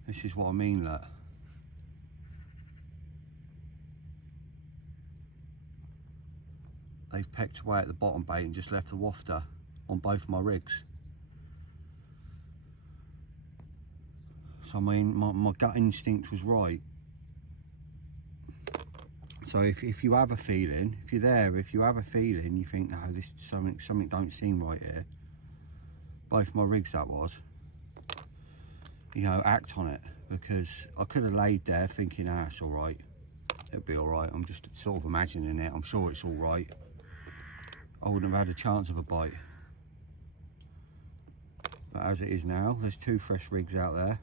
this is what I mean, look. They've pecked away at the bottom bait and just left the wafter on both my rigs. So I mean, my gut instinct was right. So if you have a feeling, if you're there, if you have a feeling, you think, no, this something don't seem right here. Both my rigs that was. You know, act on it, because I could have laid there thinking, ah, it's all right, it'll be all right. I'm just sort of imagining it. I'm sure it's all right. I wouldn't have had a chance of a bite. But as it is now, there's 2 fresh rigs out there,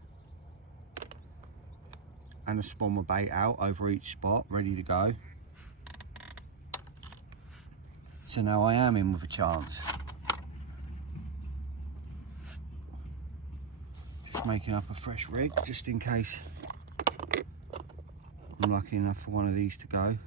and a spon of bait out over each spot, ready to go. So now I am in with a chance. Just making up a fresh rig, just in case I'm lucky enough for one of these to go.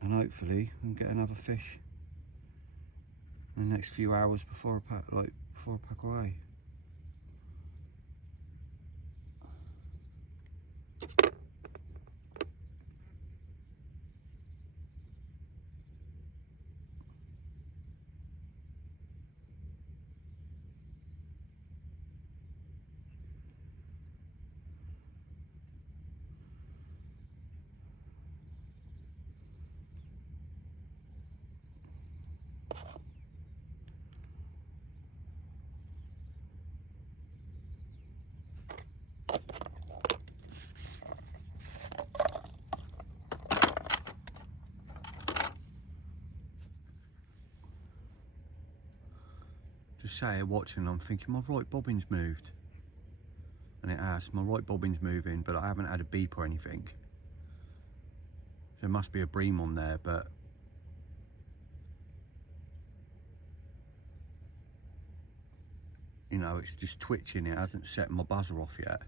And hopefully we can get another fish in the next few hours before I pack away. Just sat here watching, I'm thinking my right bobbin's moved. And it has, my right bobbin's moving, but I haven't had a beep or anything. There must be a bream on there, but you know, it's just twitching, it hasn't set my buzzer off yet.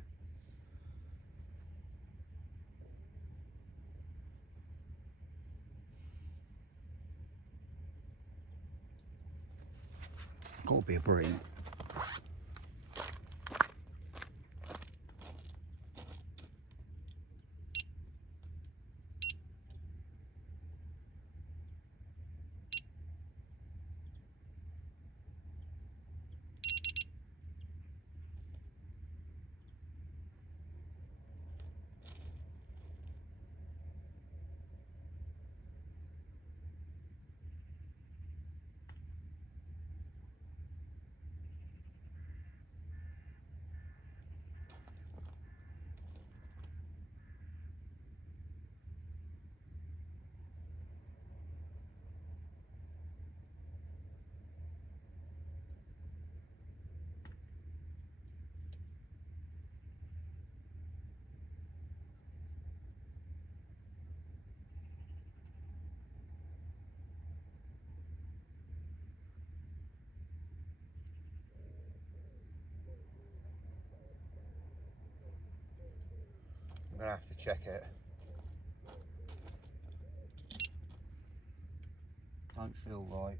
Gotta be a bream. gonna have to check it. Don't feel right.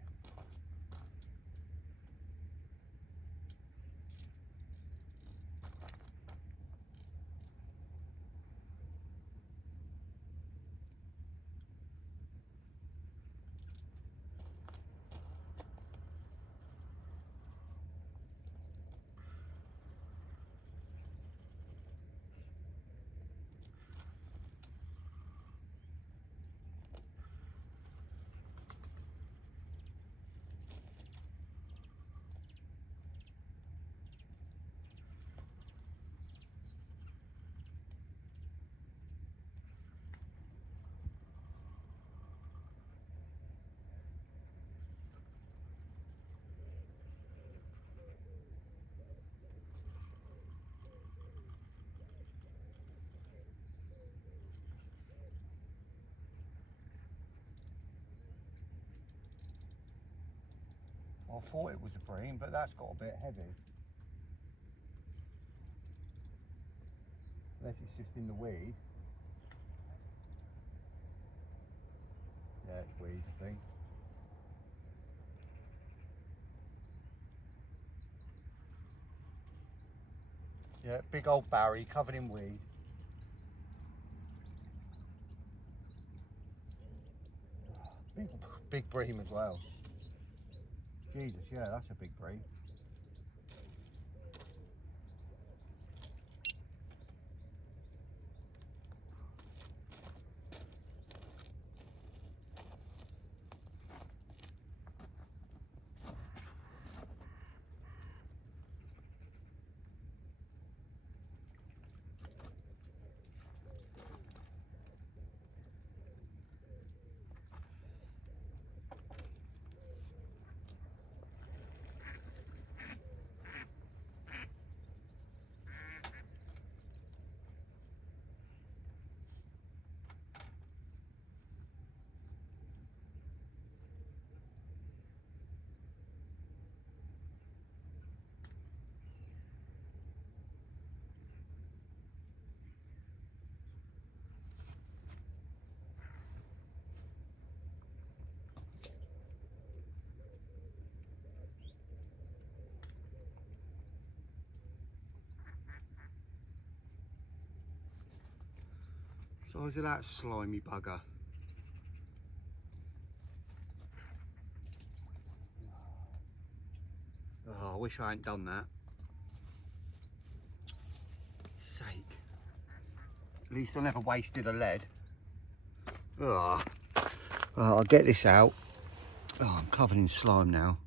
I thought it was a bream, but that's got a bit heavy. Unless it's just in the weed. Yeah, it's weed, I think. Yeah, big old Barry covered in weed. Big bream as well. Jesus, yeah, that's a big bream. Size of that slimy bugger. Oh, I wish I hadn't done that. Sake. At least I never wasted a lead. Oh. I'll get this out. Oh, I'm covered in slime now.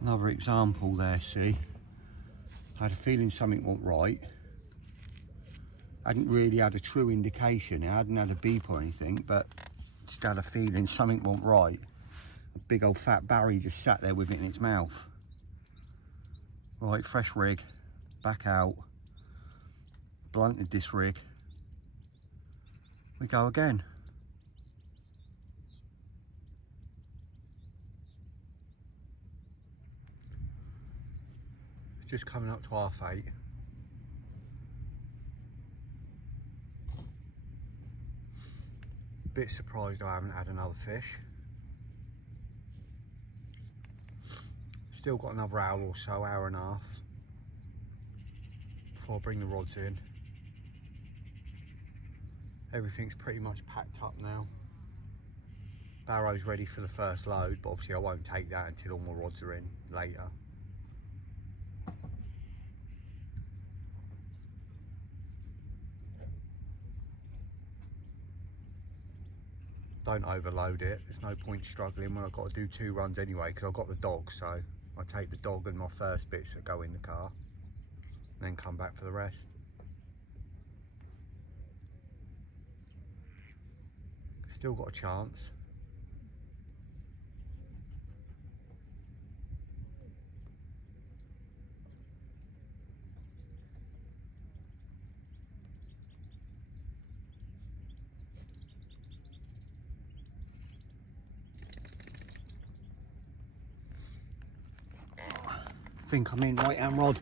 Another example there, see? I had a feeling something wasn't right. I hadn't really had a true indication. I hadn't had a beep or anything, but just had a feeling something wasn't right. A big old fat Barry just sat there with it in its mouth. Right, fresh rig, back out. Blunted this rig. We go again. It's just coming up to 8:30. Bit surprised I haven't had another fish. Still got another hour or so, hour and a half, before I bring the rods in. Everything's pretty much packed up now. Barrow's ready for the first load, but obviously I won't take that until all my rods are in later. Don't overload it. There's no point struggling when I've got to do 2 runs anyway, because I've got the dog, so I take the dog and my first bits that go in the car, and then come back for the rest. Still got a chance. I think I'm in right hand rod.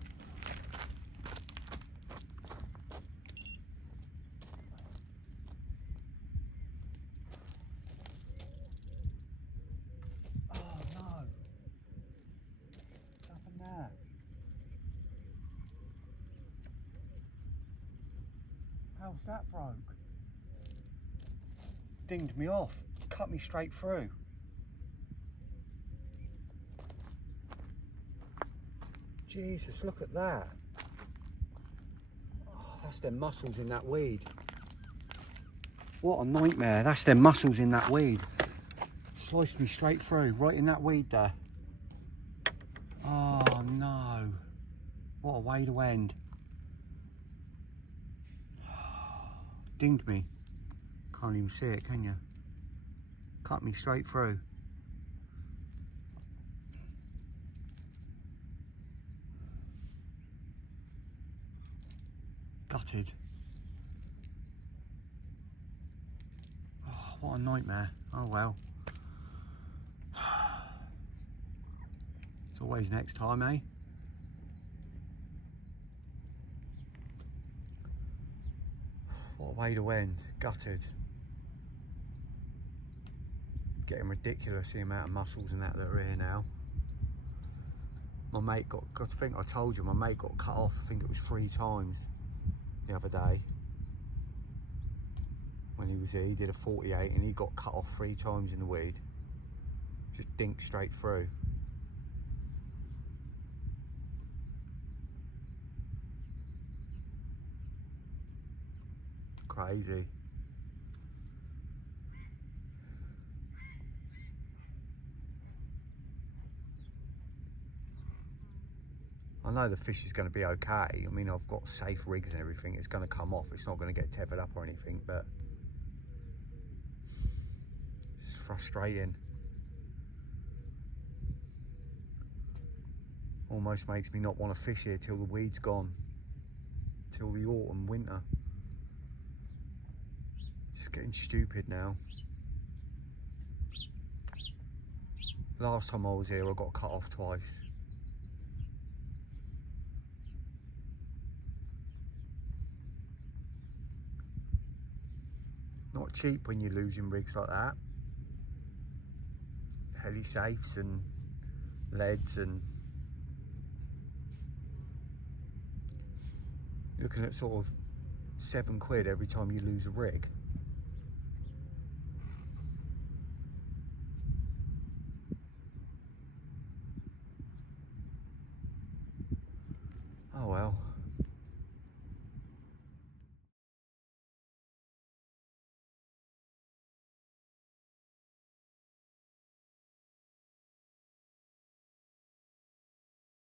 hell's that broke? Dinged me off, cut me straight through. Jesus, look at that. Oh, that's them mussels in that weed. What a nightmare. That's them mussels in that weed. Sliced me straight through, right in that weed there. Oh no. What a way to end. Dinged me. Can't even see it, can you? Cut me straight through. Gutted. Oh, what a nightmare. Oh well. It's always next time, eh? What a way to end. Gutted. Getting ridiculous, the amount of mussels and that are here now. My mate I think I told you, my mate got cut off, I think it was 3 times the other day. When he was here, he did a 48 and he got cut off 3 times in the weed. Just dinked straight through. Crazy. I know the fish is going to be okay. I mean, I've got safe rigs and everything. It's going to come off. It's not going to get tethered up or anything, but it's frustrating. Almost makes me not want to fish here till the weed's gone. Till the autumn, winter. It's getting stupid now. Last time I was here, I got cut off twice. Not cheap when you're losing rigs like that. Heli safes and leads, and you're looking at sort of £7 every time you lose a rig.